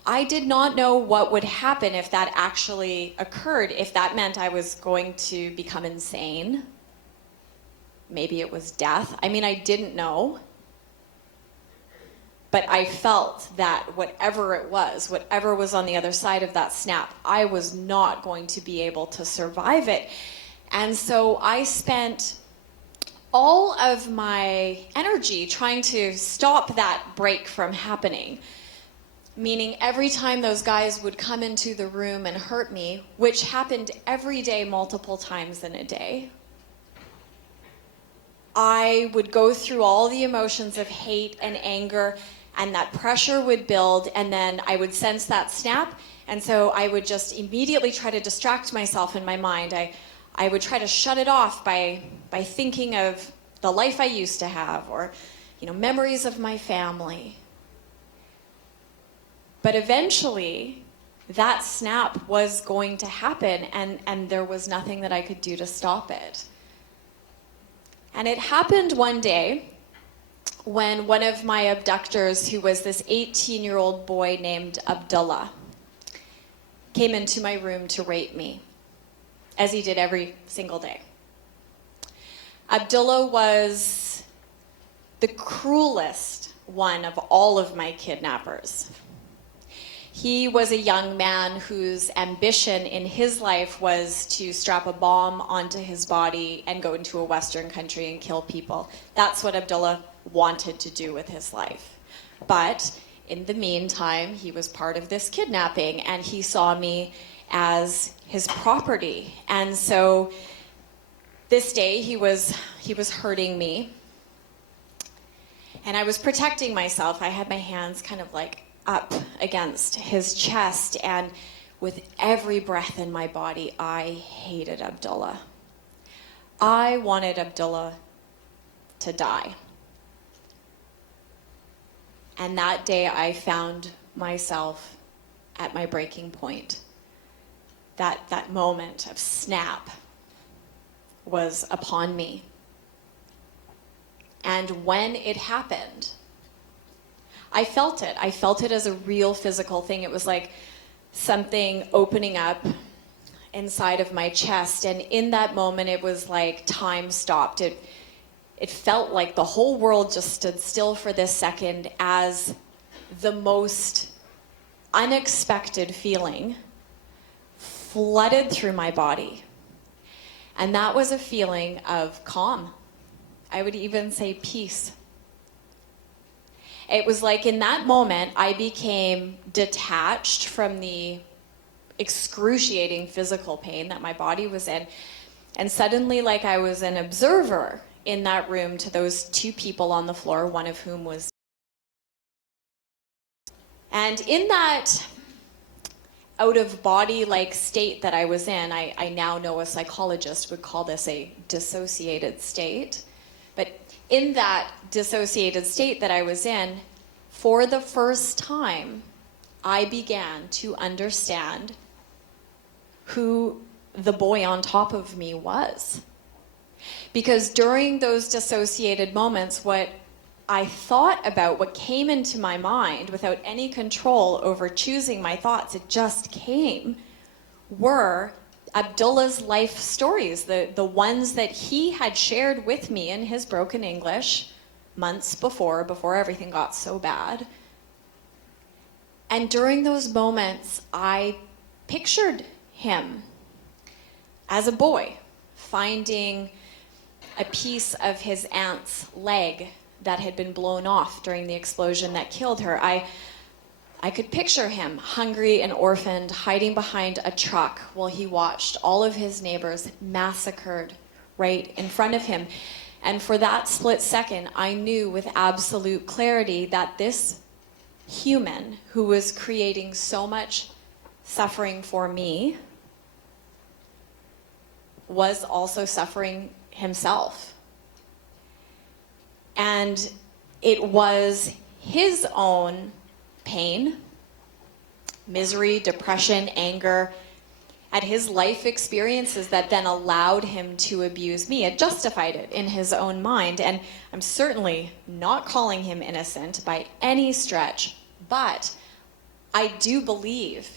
I did not know what would happen if that actually occurred, if that meant I was going to become insane. Maybe it was death. I mean, I didn't know. But I felt that whatever it was, whatever was on the other side of that snap, I was not going to be able to survive it. And so I spent all of my energy trying to stop that break from happening. Meaning every time those guys would come into the room and hurt me, which happened every day, multiple times in a day, I would go through all the emotions of hate and anger, and that pressure would build, and then I would sense that snap, and so I would just immediately try to distract myself in my mind. I would try to shut it off by thinking of the life I used to have, or memories of my family. But eventually, that snap was going to happen, and there was nothing that I could do to stop it. And it happened one day when one of my abductors, who was this 18-year-old boy named Abdullah, came into my room to rape me, as he did every single day. Abdullah was the cruelest one of all of my kidnappers. He was a young man whose ambition in his life was to strap a bomb onto his body and go into a Western country and kill people. That's what Abdullah wanted to do with his life. But in the meantime, he was part of this kidnapping, and he saw me as his property. And so this day he was hurting me, and I was protecting myself. I had my hands kind of like up against his chest, and with every breath in my body, I hated Abdullah. I wanted Abdullah to die. And that day I found myself at my breaking point. That moment of snap was upon me. And when it happened, I felt it. I felt it as a real physical thing. It was like something opening up inside of my chest. And in that moment, it was like time stopped. It felt like the whole world just stood still for this second, as the most unexpected feeling flooded through my body. And that was a feeling of calm. I would even say peace. It was like in that moment, I became detached from the excruciating physical pain that my body was in. And suddenly, like I was an observer in that room to those two people on the floor, one of whom was. And in that out-of-body-like state that I was in, I now know a psychologist would call this a dissociated state. But in that dissociated state that I was in, for the first time, I began to understand who the boy on top of me was. Because during those dissociated moments, what I thought about, what came into my mind without any control over choosing my thoughts, it just came, were Abdullah's life stories, the ones that he had shared with me in his broken English months before everything got so bad. And during those moments, I pictured him as a boy, finding a piece of his aunt's leg that had been blown off during the explosion that killed her. I could picture him, hungry and orphaned, hiding behind a truck while he watched all of his neighbors massacred right in front of him. And for that split second, I knew with absolute clarity that this human who was creating so much suffering for me was also suffering himself. And it was his own pain, misery, depression, anger at his life experiences that then allowed him to abuse me. It justified it in his own mind. And I'm certainly not calling him innocent by any stretch, but I do believe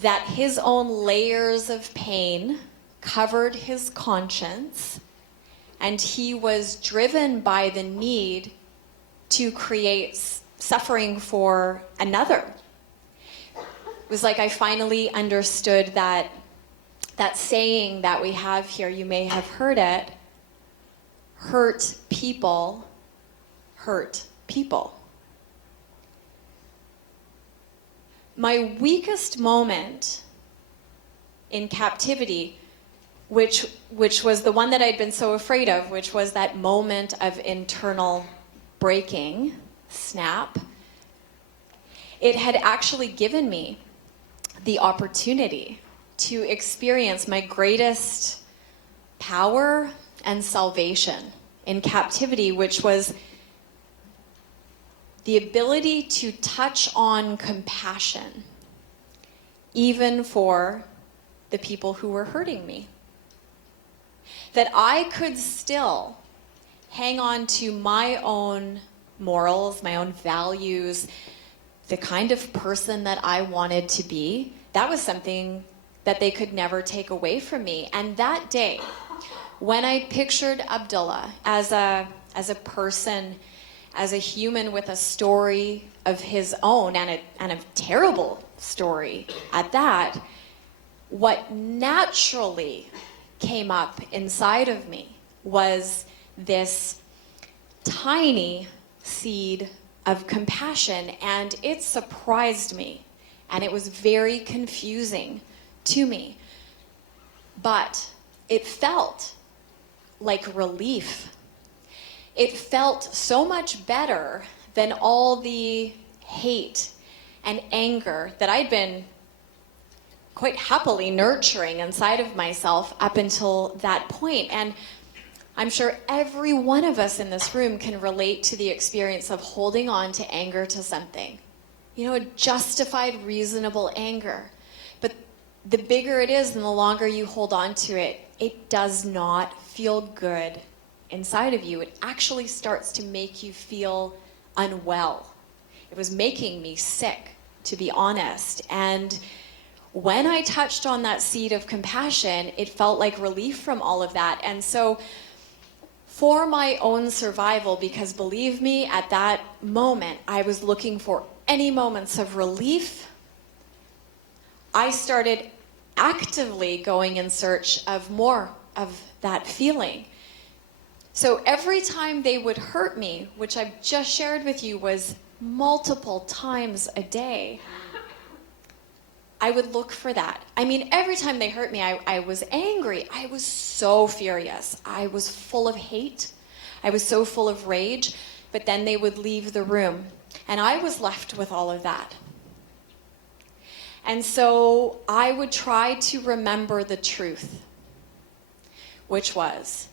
that his own layers of pain covered his conscience, and he was driven by the need to create suffering for another. It was like I finally understood that saying that we have here, you may have heard it, hurt people hurt people. My weakest moment in captivity, which was the one that I'd been so afraid of, which was that moment of internal breaking, snap, it had actually given me the opportunity to experience my greatest power and salvation in captivity, which was the ability to touch on compassion, even for the people who were hurting me. That I could still hang on to my own morals, my own values, the kind of person that I wanted to be. That was something that they could never take away from me. And that day, when I pictured Abdullah as a person, as a human with a story of his own, and a terrible story at that, what naturally came up inside of me was this tiny seed of compassion, and it surprised me, and it was very confusing to me. But it felt like relief. It felt so much better than all the hate and anger that I'd been quite happily nurturing inside of myself up until that point. And I'm sure every one of us in this room can relate to the experience of holding on to anger to something. You know, a justified, reasonable anger. But the bigger it is and the longer you hold on to it, it does not feel good inside of you. It actually starts to make you feel unwell. It was making me sick, to be honest. And when I touched on that seed of compassion, it felt like relief from all of that. And so for my own survival, because believe me, at that moment, I was looking for any moments of relief, I started actively going in search of more of that feeling. So every time they would hurt me, which I've just shared with you was multiple times a day, I would look for that. I mean, every time they hurt me, I was angry. I was so furious. I was full of hate. I was so full of rage. But then they would leave the room, and I was left with all of that. And so I would try to remember the truth, which was,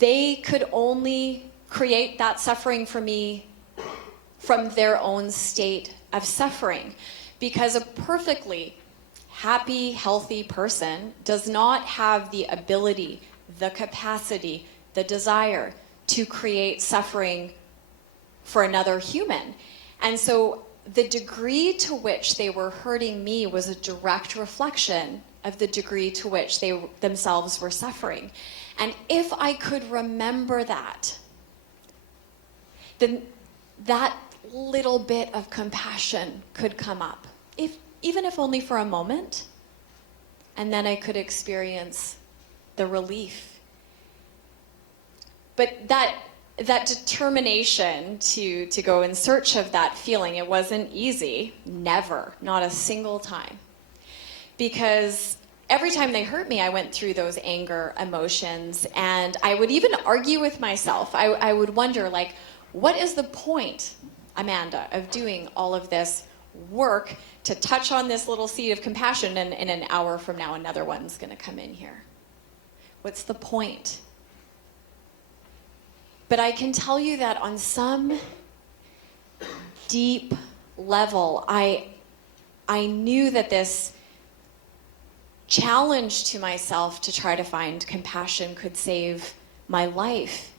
they could only create that suffering for me from their own state of suffering. Because a perfectly happy, healthy person does not have the ability, the capacity, the desire to create suffering for another human. And so the degree to which they were hurting me was a direct reflection of the degree to which they themselves were suffering. And if I could remember that, then that little bit of compassion could come up, even if only for a moment, and then I could experience the relief. But that determination to go in search of that feeling, it wasn't easy. Never. Not a single time. Because every time they hurt me, I went through those anger emotions, and I would even argue with myself. I would wonder, like, what is the point, Amanda, of doing all of this work to touch on this little seed of compassion, and in an hour from now another one's going to come in here? What's the point? But I can tell you that on some deep level, I knew that this challenge to myself to try to find compassion could save my life.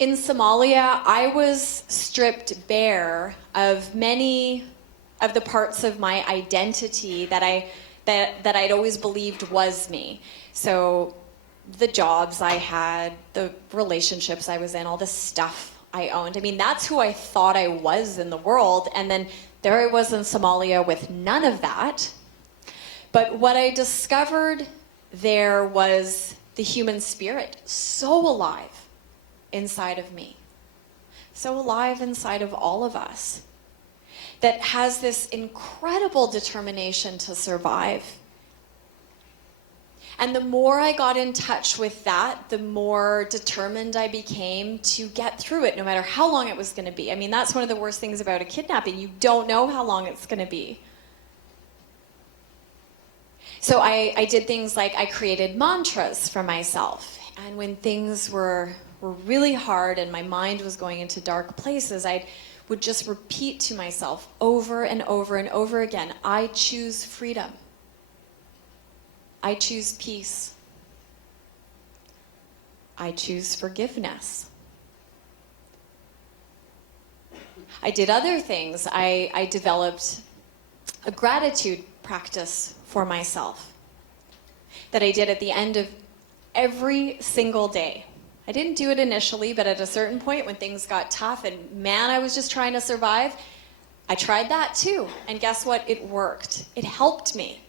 In Somalia, I was stripped bare of many of the parts of my identity that I'd always believed was me. So the jobs I had, the relationships I was in, all the stuff I owned. I mean, that's who I thought I was in the world. And then there I was in Somalia with none of that. But what I discovered there was the human spirit, so alive inside of me, so alive inside of all of us, that has this incredible determination to survive. And the more I got in touch with that, the more determined I became to get through it, no matter how long it was going to be. I mean, that's one of the worst things about a kidnapping. You don't know how long it's going to be. So I did things like I created mantras for myself. And when things were really hard and my mind was going into dark places, I would just repeat to myself over and over and over again, I choose freedom. I choose peace. I choose forgiveness. I did other things. I developed a gratitude practice for myself that I did at the end of every single day. I didn't do it initially, but at a certain point when things got tough and man, I was just trying to survive, I tried that too. And guess what? It worked. It helped me.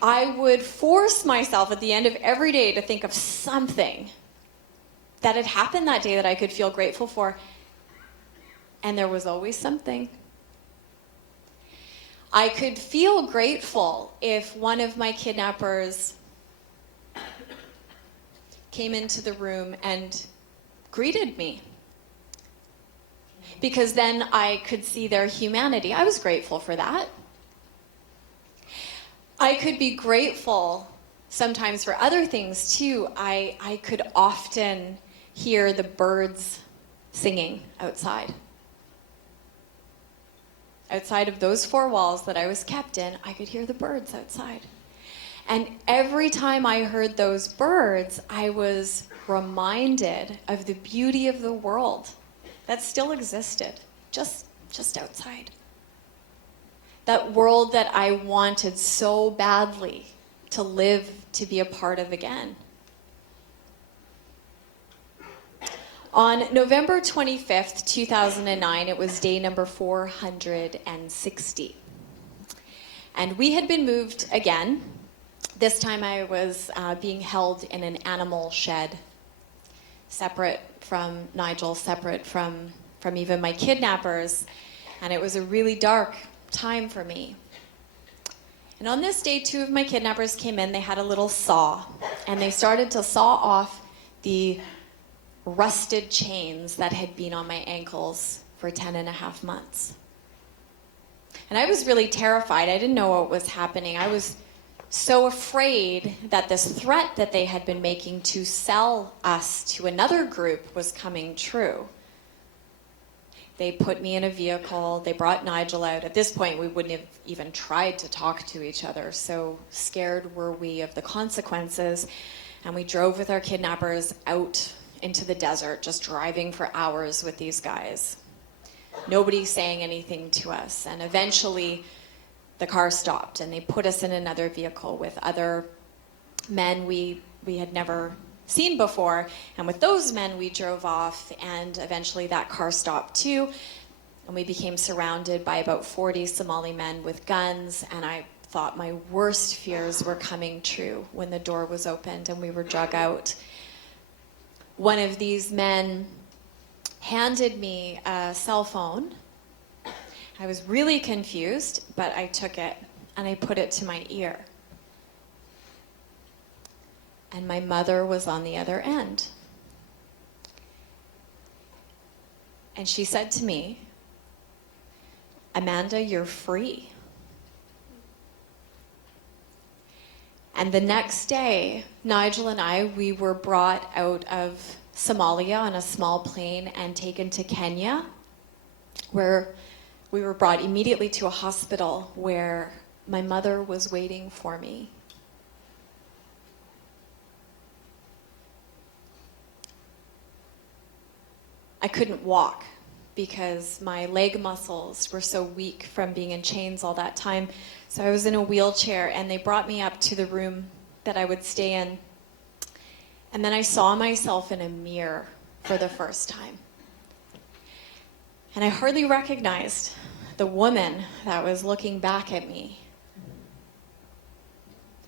I would force myself at the end of every day to think of something that had happened that day that I could feel grateful for. And there was always something. I could feel grateful if one of my kidnappers came into the room and greeted me, because then I could see their humanity. I was grateful for that. I could be grateful sometimes for other things too. I could often hear the birds singing outside. Outside of those four walls that I was kept in, I could hear the birds outside. And every time I heard those birds, I was reminded of the beauty of the world that still existed, just outside. That world that I wanted so badly to live, to be a part of again. On November 25th, 2009, it was day number 460. And we had been moved again. This time I was being held in an animal shed, separate from Nigel, separate from even my kidnappers. And it was a really dark time for me. And on this day, two of my kidnappers came in. They had a little saw, and they started to saw off the rusted chains that had been on my ankles for 10.5 months. And I was really terrified. I didn't know what was happening. I was so afraid that this threat that they had been making to sell us to another group was coming true. They put me in a vehicle. They brought Nigel out. At this point, we wouldn't have even tried to talk to each other. So scared were we of the consequences. And we drove with our kidnappers out into the desert, just driving for hours with these guys. Nobody saying anything to us. And eventually, the car stopped, and they put us in another vehicle with other men we had never seen before. And with those men, we drove off, and eventually that car stopped too. And we became surrounded by about 40 Somali men with guns, and I thought my worst fears were coming true when the door was opened and we were drug out. One of these men handed me a cell phone. I was really confused, but I took it and I put it to my ear. And my mother was on the other end. And she said to me, "Amanda, you're free." And the next day, Nigel and I, we were brought out of Somalia on a small plane and taken to Kenya, where we were brought immediately to a hospital where my mother was waiting for me. I couldn't walk because my leg muscles were so weak from being in chains all that time. So I was in a wheelchair and they brought me up to the room that I would stay in. And then I saw myself in a mirror for the first time. And I hardly recognized the woman that was looking back at me.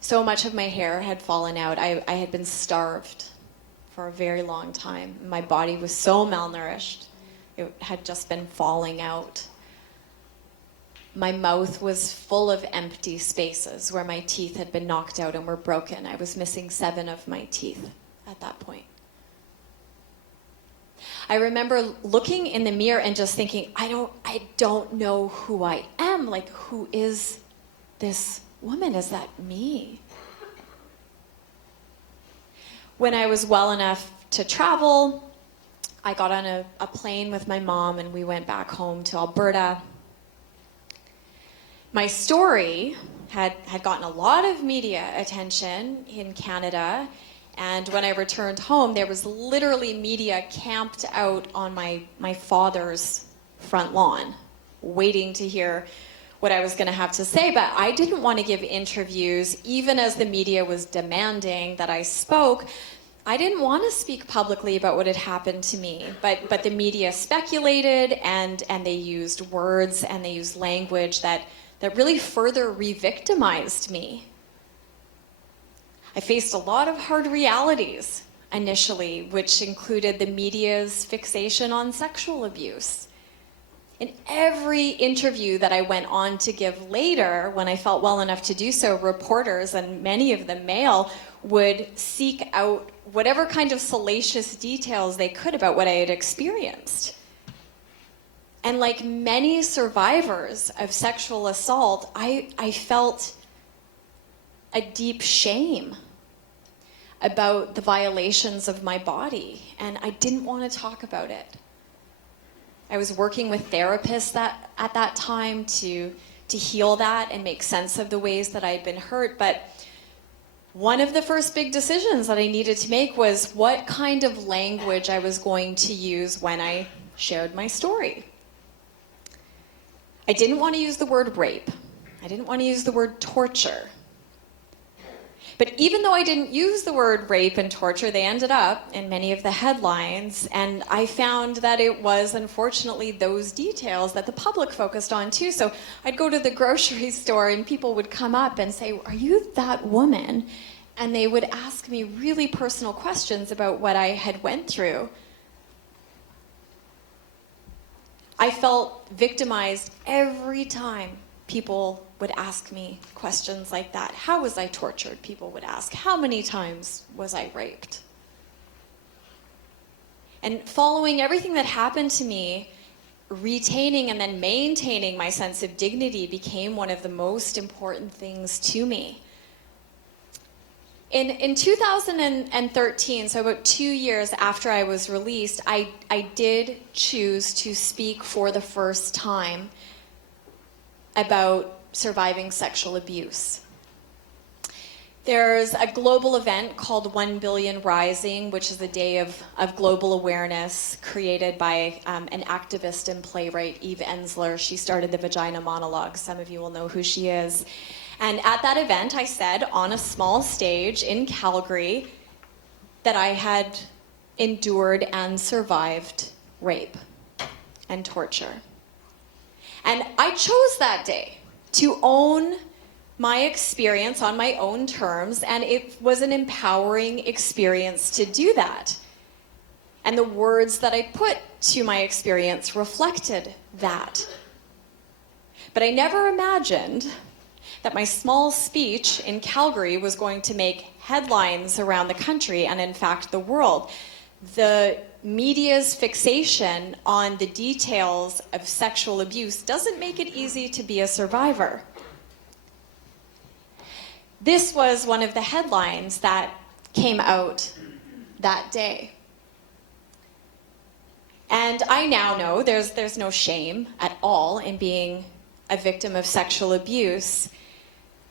So much of my hair had fallen out. I had been starved for a very long time. My body was so malnourished. It had just been falling out. My mouth was full of empty spaces where my teeth had been knocked out and were broken. I was missing 7 of my teeth at that point. I remember looking in the mirror and just thinking, I don't know who I am. Like, who is this woman? Is that me? When I was well enough to travel, I got on a plane with my mom and we went back home to Alberta. My story had gotten a lot of media attention in Canada, and when I returned home, there was literally media camped out on my father's front lawn, waiting to hear what I was going to have to say. But I didn't want to give interviews, even as the media was demanding that I spoke. I didn't want to speak publicly about what had happened to me, but the media speculated and they used words and they used language that really further re-victimized me. I faced a lot of hard realities initially, which included the media's fixation on sexual abuse. In every interview that I went on to give later, when I felt well enough to do so, reporters, and many of them male, would seek out whatever kind of salacious details they could about what I had experienced. And like many survivors of sexual assault, I felt a deep shame about the violations of my body, and I didn't want to talk about it. I was working with therapists at that time to heal that and make sense of the ways that I had been hurt, but one of the first big decisions that I needed to make was what kind of language I was going to use when I shared my story. I didn't want to use the word rape. I didn't want to use the word torture. But even though I didn't use the word rape and torture, they ended up in many of the headlines, and I found that it was, unfortunately, those details that the public focused on too. So I'd go to the grocery store and people would come up and say, "Are you that woman?" And they would ask me really personal questions about what I had went through. I felt victimized every time people would ask me questions like that. How was I tortured? People would ask. How many times was I raped? And following everything that happened to me, retaining and then maintaining my sense of dignity became one of the most important things to me. In 2013, so about 2 years after I was released, I did choose to speak for the first time about surviving sexual abuse. There's a global event called 1 Billion Rising, which is a day of global awareness created by an activist and playwright, Eve Ensler. She started the Vagina Monologue. Some of you will know who she is. And at that event, I said on a small stage in Calgary that I had endured and survived rape and torture. And I chose that day to own my experience on my own terms, and it was an empowering experience to do that. And the words that I put to my experience reflected that. But I never imagined that my small speech in Calgary was going to make headlines around the country and, in fact, the world. The media's fixation on the details of sexual abuse doesn't make it easy to be a survivor. This was one of the headlines that came out that day. And I now know there's no shame at all in being a victim of sexual abuse.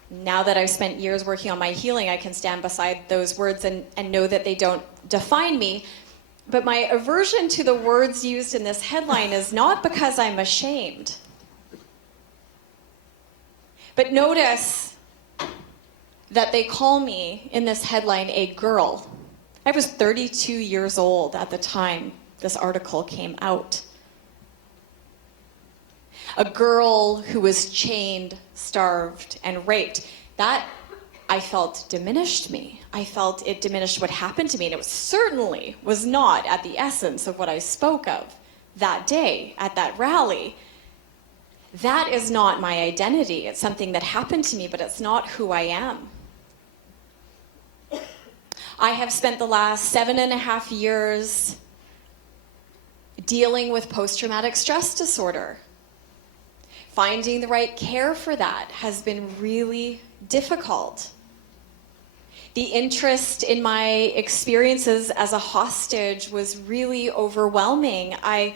Now that I've spent years working on my healing, I can stand beside those words and know that they don't define me. But my aversion to the words used in this headline is not because I'm ashamed. But notice that they call me in this headline a girl. I was 32 years old at the time this article came out. A girl who was chained, starved, and raped. That, I felt, diminished me. I felt it diminished what happened to me, and it certainly was not at the essence of what I spoke of that day at that rally. That is not my identity. It's something that happened to me, but it's not who I am. I have spent the last 7.5 years dealing with post-traumatic stress disorder. Finding the right care for that has been really difficult. The interest in my experiences as a hostage was really overwhelming. I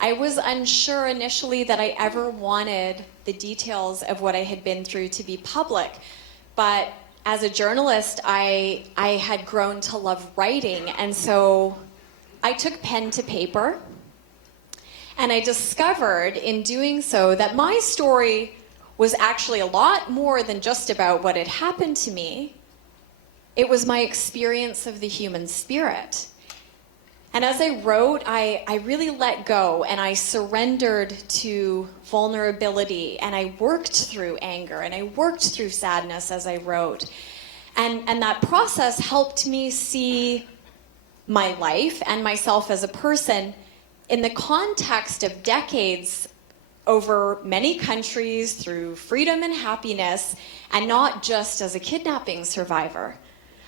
was unsure initially that I ever wanted the details of what I had been through to be public, but as a journalist, I had grown to love writing, and so I took pen to paper, and I discovered in doing so that my story was actually a lot more than just about what had happened to me. It was my experience of the human spirit. And as I wrote, I really let go, and I surrendered to vulnerability, and I worked through anger, and I worked through sadness as I wrote. And that process helped me see my life and myself as a person in the context of decades over many countries through freedom and happiness, and not just as a kidnapping survivor.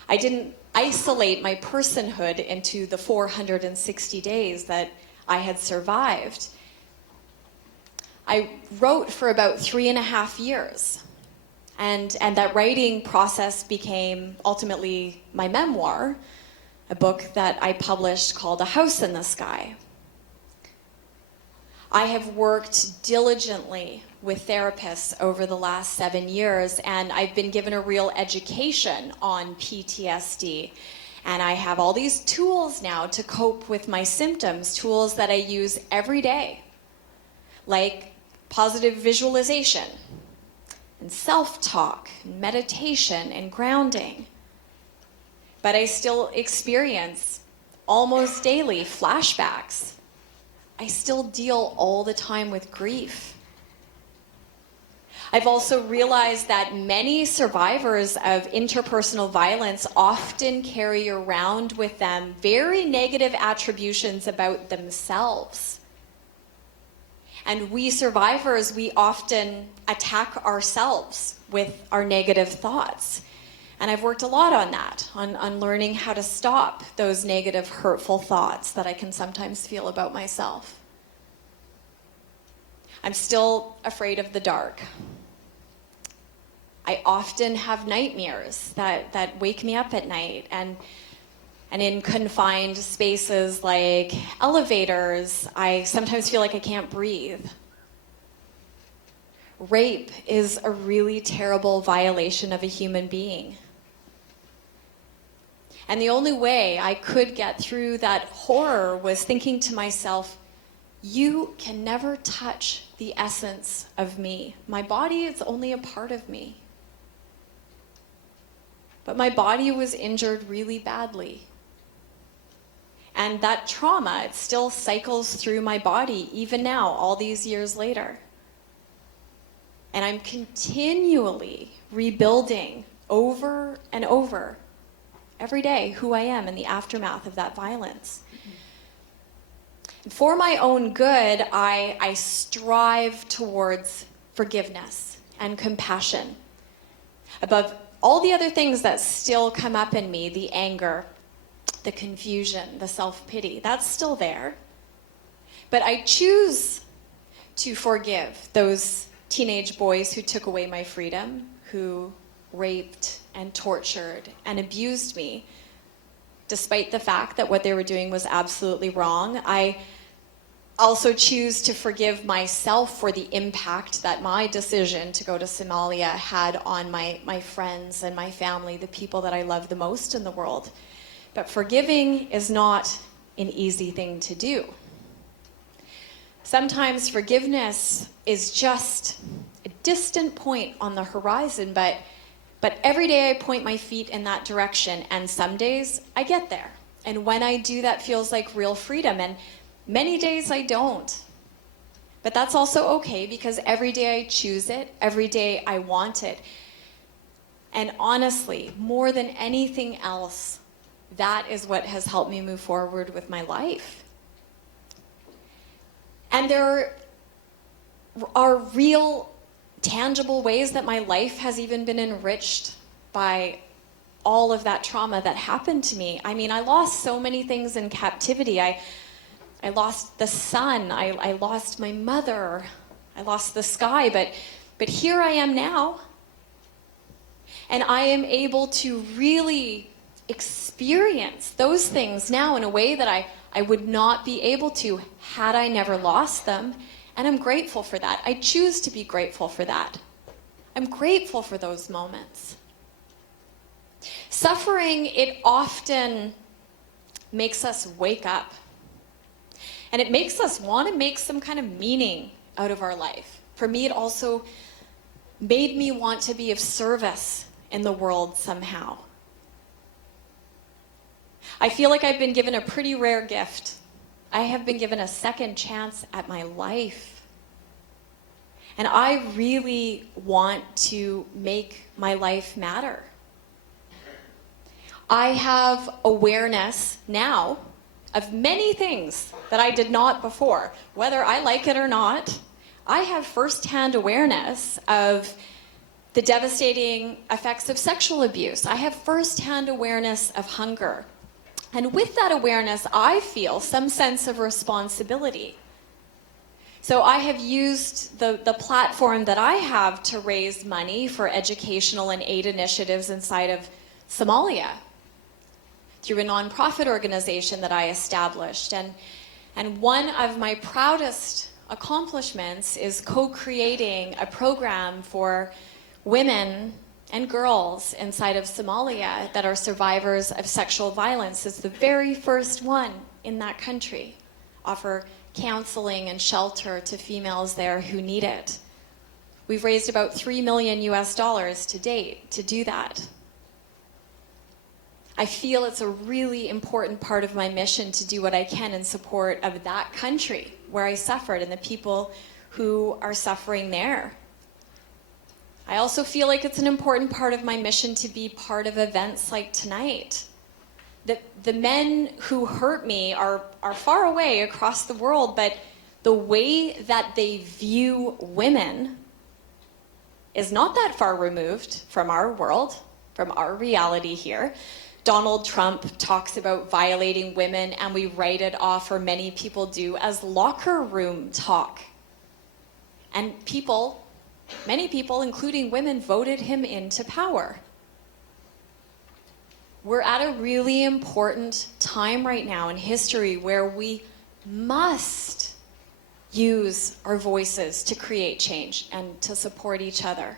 I didn't isolate my personhood into the 460 days that I had survived. I wrote for about 3.5 years, and that writing process became ultimately my memoir, a book that I published called A House in the Sky. I have worked diligently with therapists over the last 7 years, and I've been given a real education on PTSD. And I have all these tools now to cope with my symptoms, tools that I use every day, like positive visualization, and self-talk, and meditation, and grounding. But I still experience almost daily flashbacks. I still deal all the time with grief. I've also realized that many survivors of interpersonal violence often carry around with them very negative attributions about themselves. And we survivors, we often attack ourselves with our negative thoughts. And I've worked a lot on that, on learning how to stop those negative, hurtful thoughts that I can sometimes feel about myself. I'm still afraid of the dark. I often have nightmares that wake me up at night, and in confined spaces like elevators, I sometimes feel like I can't breathe. Rape is a really terrible violation of a human being. And the only way I could get through that horror was thinking to myself, you can never touch the essence of me. My body is only a part of me. But my body was injured really badly. And that trauma, it still cycles through my body, even now, all these years later. And I'm continually rebuilding over and over every day who I am in the aftermath of that violence. For my own good, I strive towards forgiveness and compassion. Above all the other things that still come up in me, the anger, the confusion, the self-pity, that's still there. But I choose to forgive those teenage boys who took away my freedom, who raped and tortured and abused me, despite the fact that what they were doing was absolutely wrong. I also choose to forgive myself for the impact that my decision to go to Somalia had on my friends and my family, the people that I love the most in the world. But forgiving is not an easy thing to do. Sometimes forgiveness is just a distant point on the horizon, but every day I point my feet in that direction, and some days I get there. And when I do, that feels like real freedom, and many days I don't. But that's also okay, because every day I choose it, every day I want it. And honestly, more than anything else, that is what has helped me move forward with my life. And there are real, tangible ways that my life has even been enriched by all of that trauma that happened to me. I mean, I lost so many things in captivity. I lost the sun, I lost my mother, I lost the sky, but here I am now. And I am able to really experience those things now in a way that I would not be able to had I never lost them. And I'm grateful for that. I choose to be grateful for that. I'm grateful for those moments. Suffering, it often makes us wake up. And it makes us want to make some kind of meaning out of our life. For me, it also made me want to be of service in the world somehow. I feel like I've been given a pretty rare gift. I have been given a second chance at my life. And I really want to make my life matter. I have awareness now of many things that I did not before. Whether I like it or not, I have firsthand awareness of the devastating effects of sexual abuse. I have firsthand awareness of hunger. And with that awareness, I feel some sense of responsibility. So I have used the platform that I have to raise money for educational and aid initiatives inside of Somalia through a nonprofit organization that I established. And one of my proudest accomplishments is co-creating a program for women and girls inside of Somalia that are survivors of sexual violence. It's the very first one in that country. Offer counseling and shelter to females there who need it. We've raised about $3 million to date to do that. I feel it's a really important part of my mission to do what I can in support of that country where I suffered and the people who are suffering there. I also feel like it's an important part of my mission to be part of events like tonight. The men who hurt me are far away across the world, but the way that they view women is not that far removed from our world, from our reality here. Donald Trump talks about violating women, and we write it off, or many people do, as locker room talk. And many people, including women, voted him into power. We're at a really important time right now in history where we must use our voices to create change and to support each other.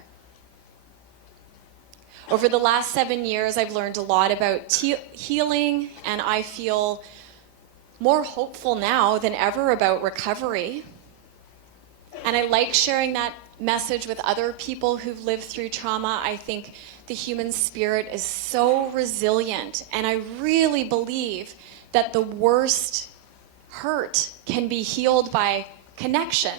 Over the last 7 years, I've learned a lot about healing, and I feel more hopeful now than ever about recovery. And I like sharing that message with other people who've lived through trauma. I think the human spirit is so resilient, and I really believe that the worst hurt can be healed by connection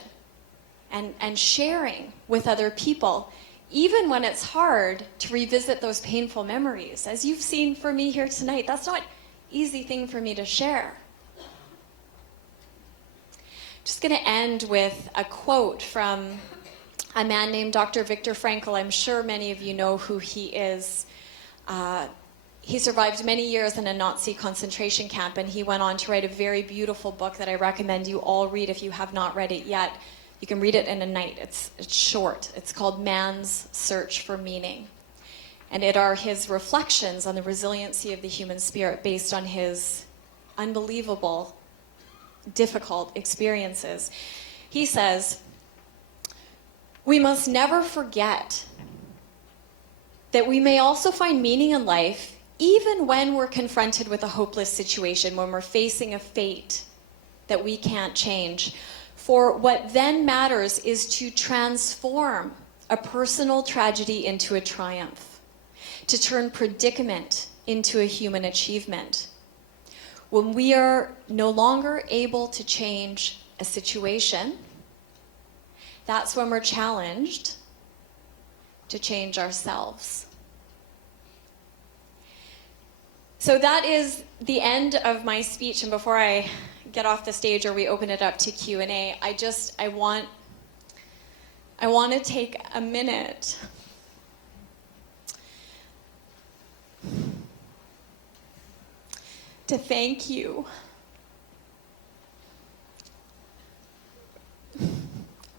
and sharing with other people even when it's hard to revisit those painful memories. As you've seen for me here tonight, that's not an easy thing for me to share. Just going to end with a quote from a man named Dr. Viktor Frankl. I'm sure many of you know who he is. He survived many years in a Nazi concentration camp, and he went on to write a very beautiful book that I recommend you all read if you have not read it yet. You can read it in a night. It's short. It's called Man's Search for Meaning. And it are his reflections on the resiliency of the human spirit based on his unbelievable, difficult experiences. He says, "We must never forget that we may also find meaning in life even when we're confronted with a hopeless situation, when we're facing a fate that we can't change. For what then matters is to transform a personal tragedy into a triumph, to turn predicament into a human achievement. When we are no longer able to change a situation, that's when we're challenged to change ourselves." So that is the end of my speech, and before I get off the stage or we open it up to Q&A, I want to take a minute to thank you.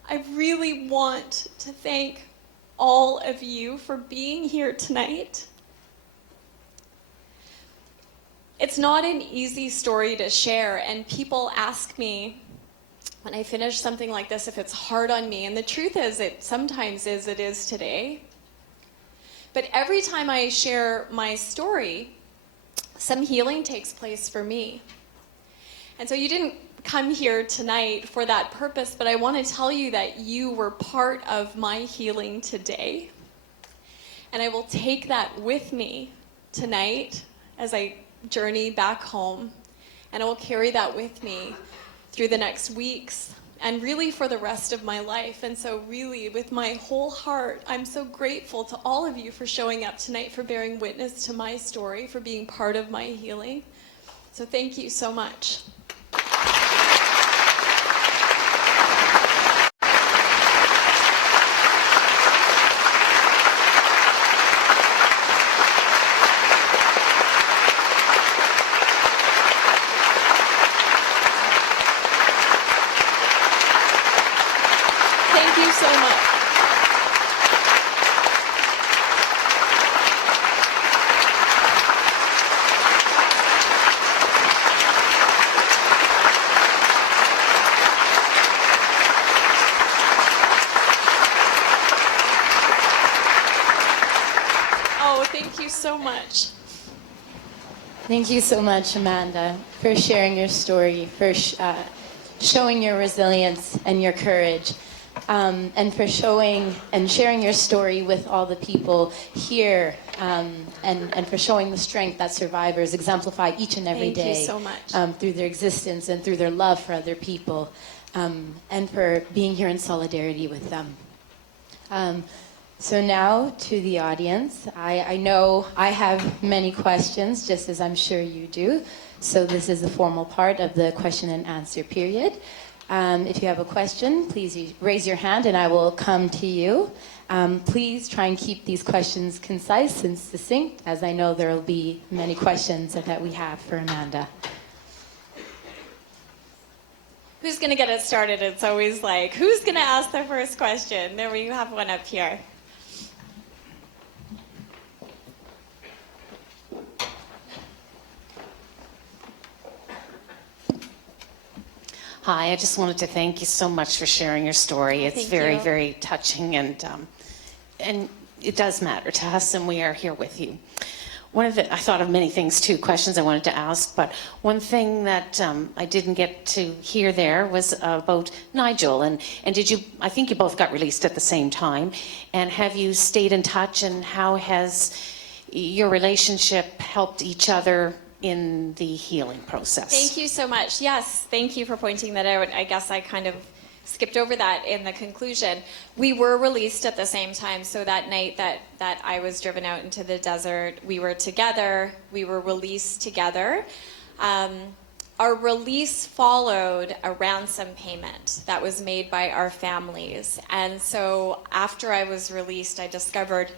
I really want to thank all of you for being here tonight. It's not an easy story to share, and people ask me when I finish something like this if it's hard on me, and the truth is it sometimes is, it is today. But every time I share my story, some healing takes place for me. And so you didn't come here tonight for that purpose, but I want to tell you that you were part of my healing today. And I will take that with me tonight as I journey back home, and I will carry that with me through the next weeks and really for the rest of my life. And so really, with my whole heart, I'm so grateful to all of you for showing up tonight, for bearing witness to my story, for being part of my healing. So thank you so much. Thank you so much. Oh, thank you so much. Thank you so much, Amanda, for sharing your story, for showing your resilience and your courage, and for showing and sharing your story with all the people here, and for showing the strength that survivors exemplify each and every day. Thank you so much. Through their existence and through their love for other people, and for being here in solidarity with them. So now to the audience. I know I have many questions, just as I'm sure you do. So this is the formal part of the question and answer period. If you have a question, please raise your hand and I will come to you. Please try and keep these questions concise and succinct, as I know there will be many questions that we have for Amanda. Who's going to get it started? It's always like, who's going to ask the first question? There we have one up here. Hi, I just wanted to thank you so much for sharing your story. It's Thank very, you. very touching, and it does matter to us, and we are here with you. I thought of many things too, questions I wanted to ask, but one thing that I didn't get to hear there was about Nigel, and I think you both got released at the same time, and have you stayed in touch, and how has your relationship helped each other in the healing process? Thank you so much. Yes, thank you for pointing that out. I guess I kind of skipped over that in the conclusion. We were released at the same time. So that night that I was driven out into the desert, we were together. We were released together. Our release followed a ransom payment that was made by our families. And so after I was released, I discovered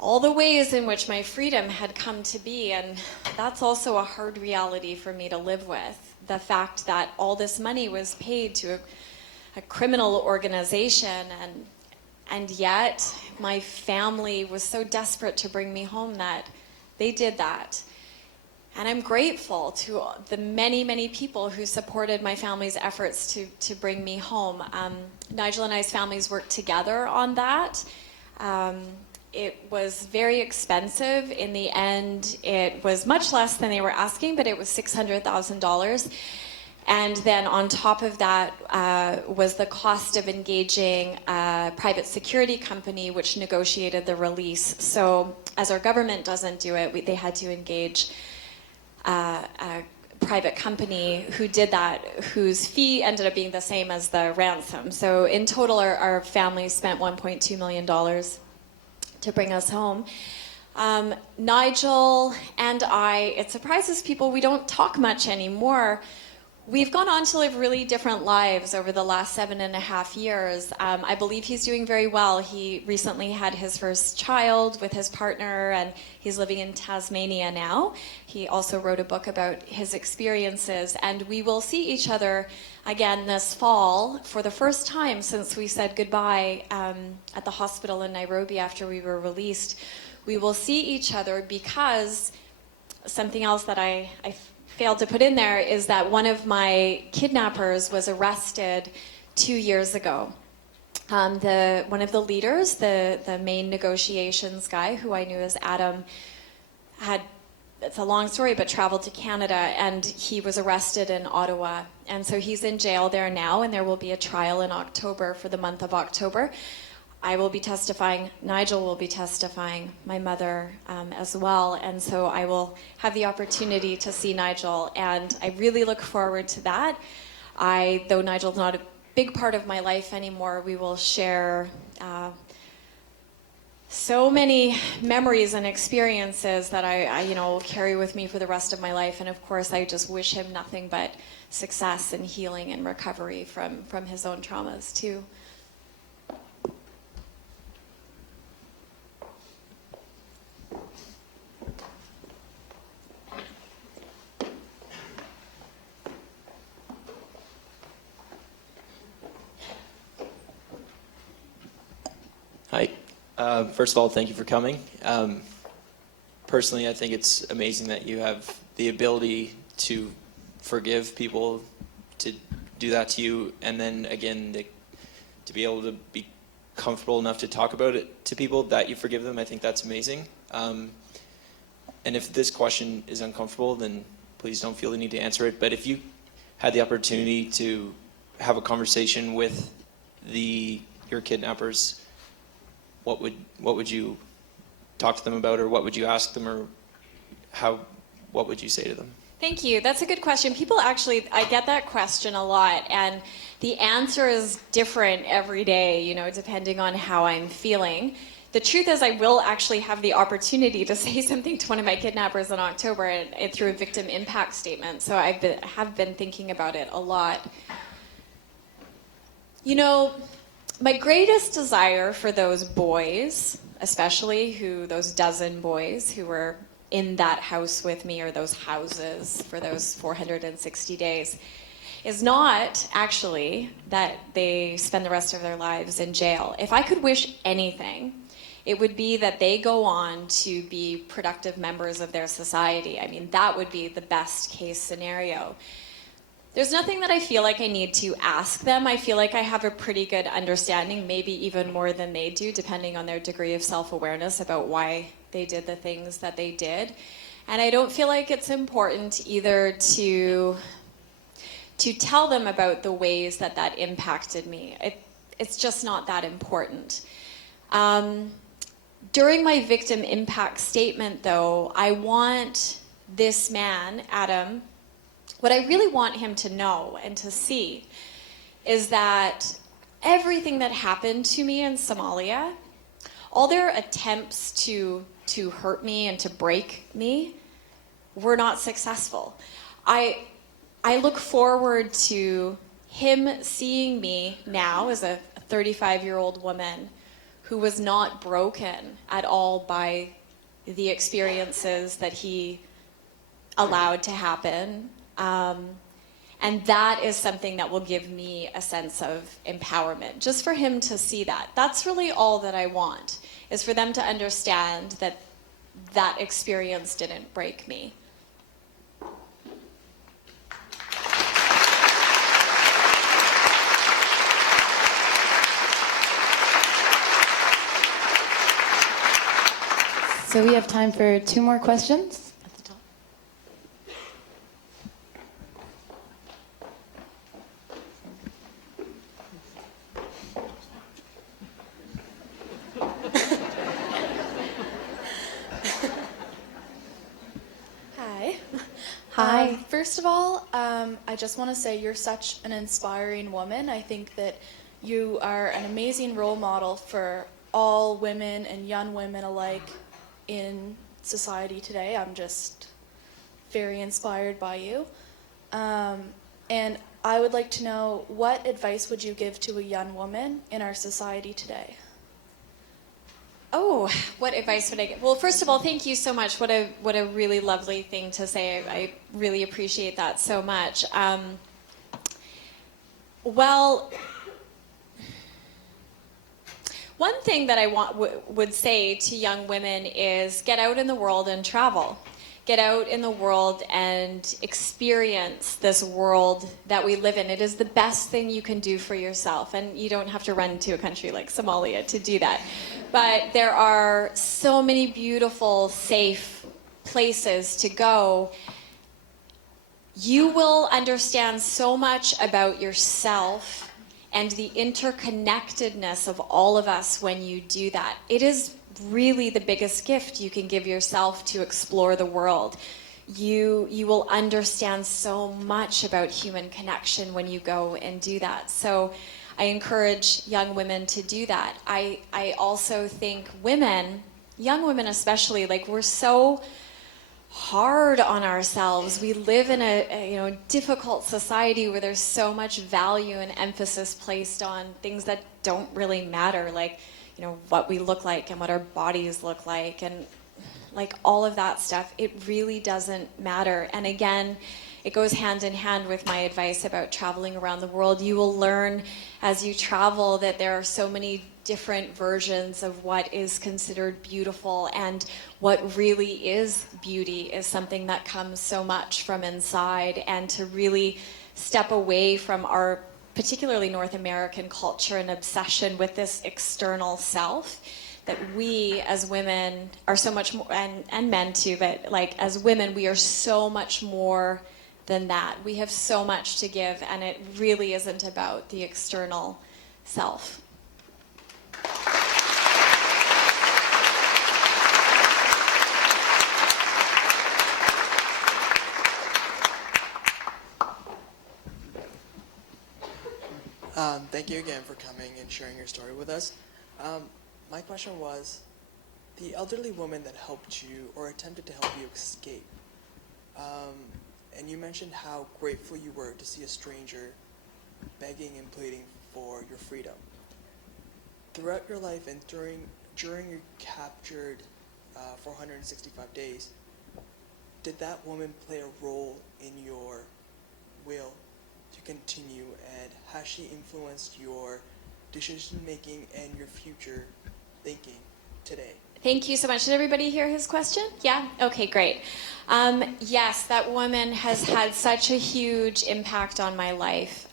all the ways in which my freedom had come to be. And that's also a hard reality for me to live with. The fact that all this money was paid to a criminal organization, and yet my family was so desperate to bring me home that they did that. And I'm grateful to the many, many people who supported my family's efforts to bring me home. Nigel and I's families worked together on that. It was very expensive. In the end, it was much less than they were asking, but it was $600,000. And then on top of that was the cost of engaging a private security company which negotiated the release. So as our government doesn't do it, they had to engage a private company who did that, whose fee ended up being the same as the ransom. So in total, our family spent $1.2 million to bring us home. Nigel and I, it surprises people, we don't talk much anymore. We've gone on to live really different lives over the last 7.5 years. I believe he's doing very well. He recently had his first child with his partner, and he's living in Tasmania now. He also wrote a book about his experiences, and we will see each other again this fall for the first time since we said goodbye at the hospital in Nairobi after we were released. We will see each other because something else that I failed to put in there is that one of my kidnappers was arrested 2 years ago. One of the leaders, the main negotiations guy, who I knew as Adam, it's a long story, but traveled to Canada, and he was arrested in Ottawa. And so he's in jail there now, and there will be a trial in October for the month of October. I will be testifying, Nigel will be testifying, my mother as well, and so I will have the opportunity to see Nigel, and I really look forward to that. Though Nigel's not a big part of my life anymore, we will share so many memories and experiences that I will carry with me for the rest of my life, and of course I just wish him nothing but success and healing and recovery from his own traumas too. Hi. First of all, thank you for coming. Personally, I think it's amazing that you have the ability to forgive people, to do that to you, and then again, to be able to be comfortable enough to talk about it to people that you forgive them. I think that's amazing. And if this question is uncomfortable, then please don't feel the need to answer it. But if you had the opportunity to have a conversation with your kidnappers, what would you talk to them about, or what would you ask them, or what would you say to them? Thank you. That's a good question. People actually, I get that question a lot, and the answer is different every day, depending on how I'm feeling. The truth is I will actually have the opportunity to say something to one of my kidnappers in October and through a victim impact statement, so I have been thinking about it a lot. My greatest desire for those boys, especially those dozen boys who were in that house with me, or those houses for those 460 days, is not actually that they spend the rest of their lives in jail. If I could wish anything, it would be that they go on to be productive members of their society. I mean, that would be the best case scenario. There's nothing that I feel like I need to ask them. I feel like I have a pretty good understanding, maybe even more than they do, depending on their degree of self-awareness about why they did the things that they did. And I don't feel like it's important either to tell them about the ways that impacted me. It's just not that important. During my victim impact statement, though, I want this man, Adam, what I really want him to know and to see is that everything that happened to me in Somalia, all their attempts to hurt me and to break me were not successful. I look forward to him seeing me now as a 35-year-old woman who was not broken at all by the experiences that he allowed to happen. And that is something that will give me a sense of empowerment, just for him to see that. That's really all that I want, is for them to understand that that experience didn't break me. So we have time for 2 more questions. At the top. Hi. Hi. First of all, I just want to say you're such an inspiring woman. I think that you are an amazing role model for all women and young women alike in society today. I'm just very inspired by you. And I would like to know, what advice would you give to a young woman in our society today? Oh, what advice would I give? Well, first of all, thank you so much. What a really lovely thing to say. I really appreciate that so much. Well, one thing that I would say to young women is get out in the world and travel. Get out in the world and experience this world that we live in. It is the best thing you can do for yourself, and you don't have to run to a country like Somalia to do that. But there are so many beautiful, safe places to go. You will understand so much about yourself and the interconnectedness of all of us when you do that. It is really the biggest gift you can give yourself to explore the world. You will understand so much about human connection when you go and do that. So I encourage young women to do that. I also think women, young women especially, like, we're so hard on ourselves. We live in a difficult society where there's so much value and emphasis placed on things that don't really matter, like, what we look like and what our bodies look like, and like all of that stuff. It really doesn't matter. And again, it goes hand in hand with my advice about traveling around the world. You will learn as you travel that there are so many different versions of what is considered beautiful, and what really is beauty is something that comes so much from inside. And to really step away from our particularly North American culture and obsession with this external self, that we as women are so much more, and men too, but like as women, we are so much more than that. We have so much to give, and it really isn't about the external self. Thank you again for coming and sharing your story with us. My question was, the elderly woman that helped you or attempted to help you escape, and you mentioned how grateful you were to see a stranger begging and pleading for your freedom. Throughout your life and during your captured 465 days, did that woman play a role in your will to continue, and has she influenced your decision making and your future thinking today? Thank you so much. Did everybody hear his question? Yeah? Okay, great. Yes, that woman has had such a huge impact on my life.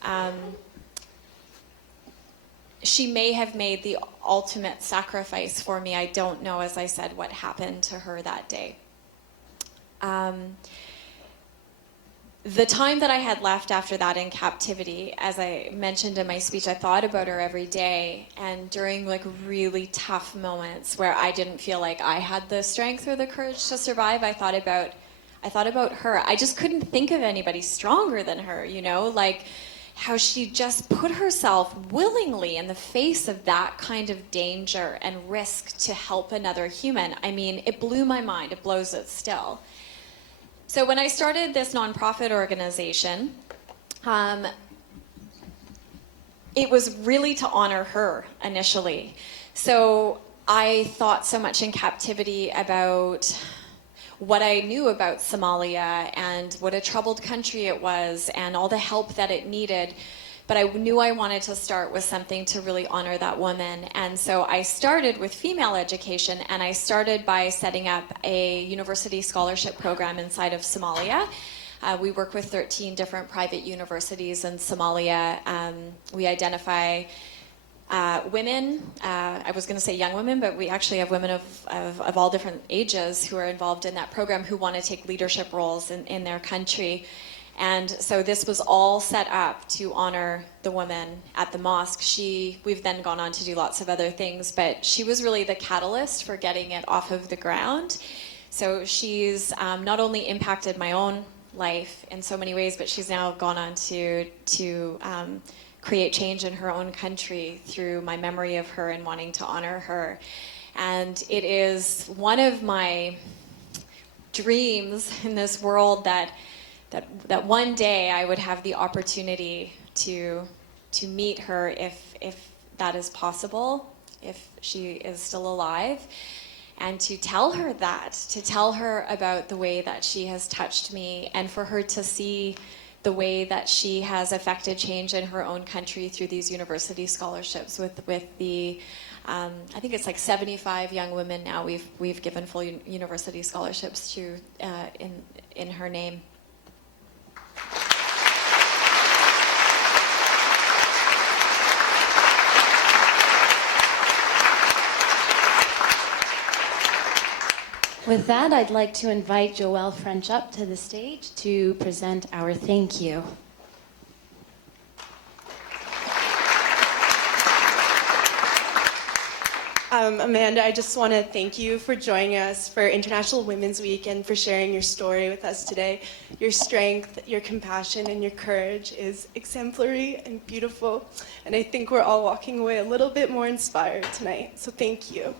She may have made the ultimate sacrifice for me. I don't know, as I said, what happened to her that day. The time that I had left after that in captivity, as I mentioned in my speech, I thought about her every day. And during like really tough moments where I didn't feel like I had the strength or the courage to survive, I thought about her. I just couldn't think of anybody stronger than her, like, how she just put herself willingly in the face of that kind of danger and risk to help another human. I mean, it blew my mind. It blows it still. So when I started this nonprofit organization, it was really to honor her initially. So I thought so much in captivity about what I knew about Somalia and what a troubled country it was and all the help that it needed. But I knew I wanted to start with something to really honor that woman. And so I started with female education, and I started by setting up a university scholarship program inside of Somalia. We work with 13 different private universities in Somalia. We identify women, I was going to say young women, but we actually have women of all different ages who are involved in that program who want to take leadership roles in their country. And so this was all set up to honor the woman at the mosque. We've then gone on to do lots of other things, but she was really the catalyst for getting it off of the ground. So she's not only impacted my own life in so many ways, but she's now gone on to create change in her own country through my memory of her and wanting to honor her. And it is one of my dreams in this world that one day I would have the opportunity to meet her if that is possible, if she is still alive, and to tell her about the way that she has touched me, and for her to see the way that she has affected change in her own country through these university scholarships with the I think it's like 75 young women now we've given full university scholarships to in her name. With that, I'd like to invite Joelle French up to the stage to present our thank you. Amanda, I just want to thank you for joining us for International Women's Week and for sharing your story with us today. Your strength, your compassion, and your courage is exemplary and beautiful, and I think we're all walking away a little bit more inspired tonight, so thank you.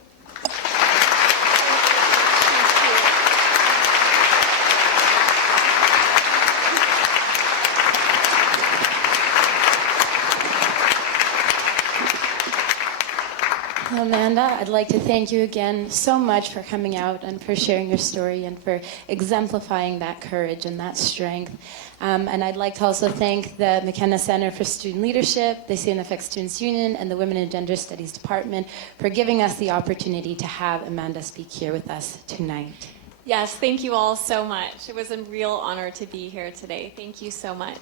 Amanda, I'd like to thank you again so much for coming out and for sharing your story and for exemplifying that courage and that strength. And I'd like to also thank the McKenna Center for Student Leadership, the CNFX Students Union, and the Women and Gender Studies Department for giving us the opportunity to have Amanda speak here with us tonight. Yes, thank you all so much. It was a real honor to be here today. Thank you so much.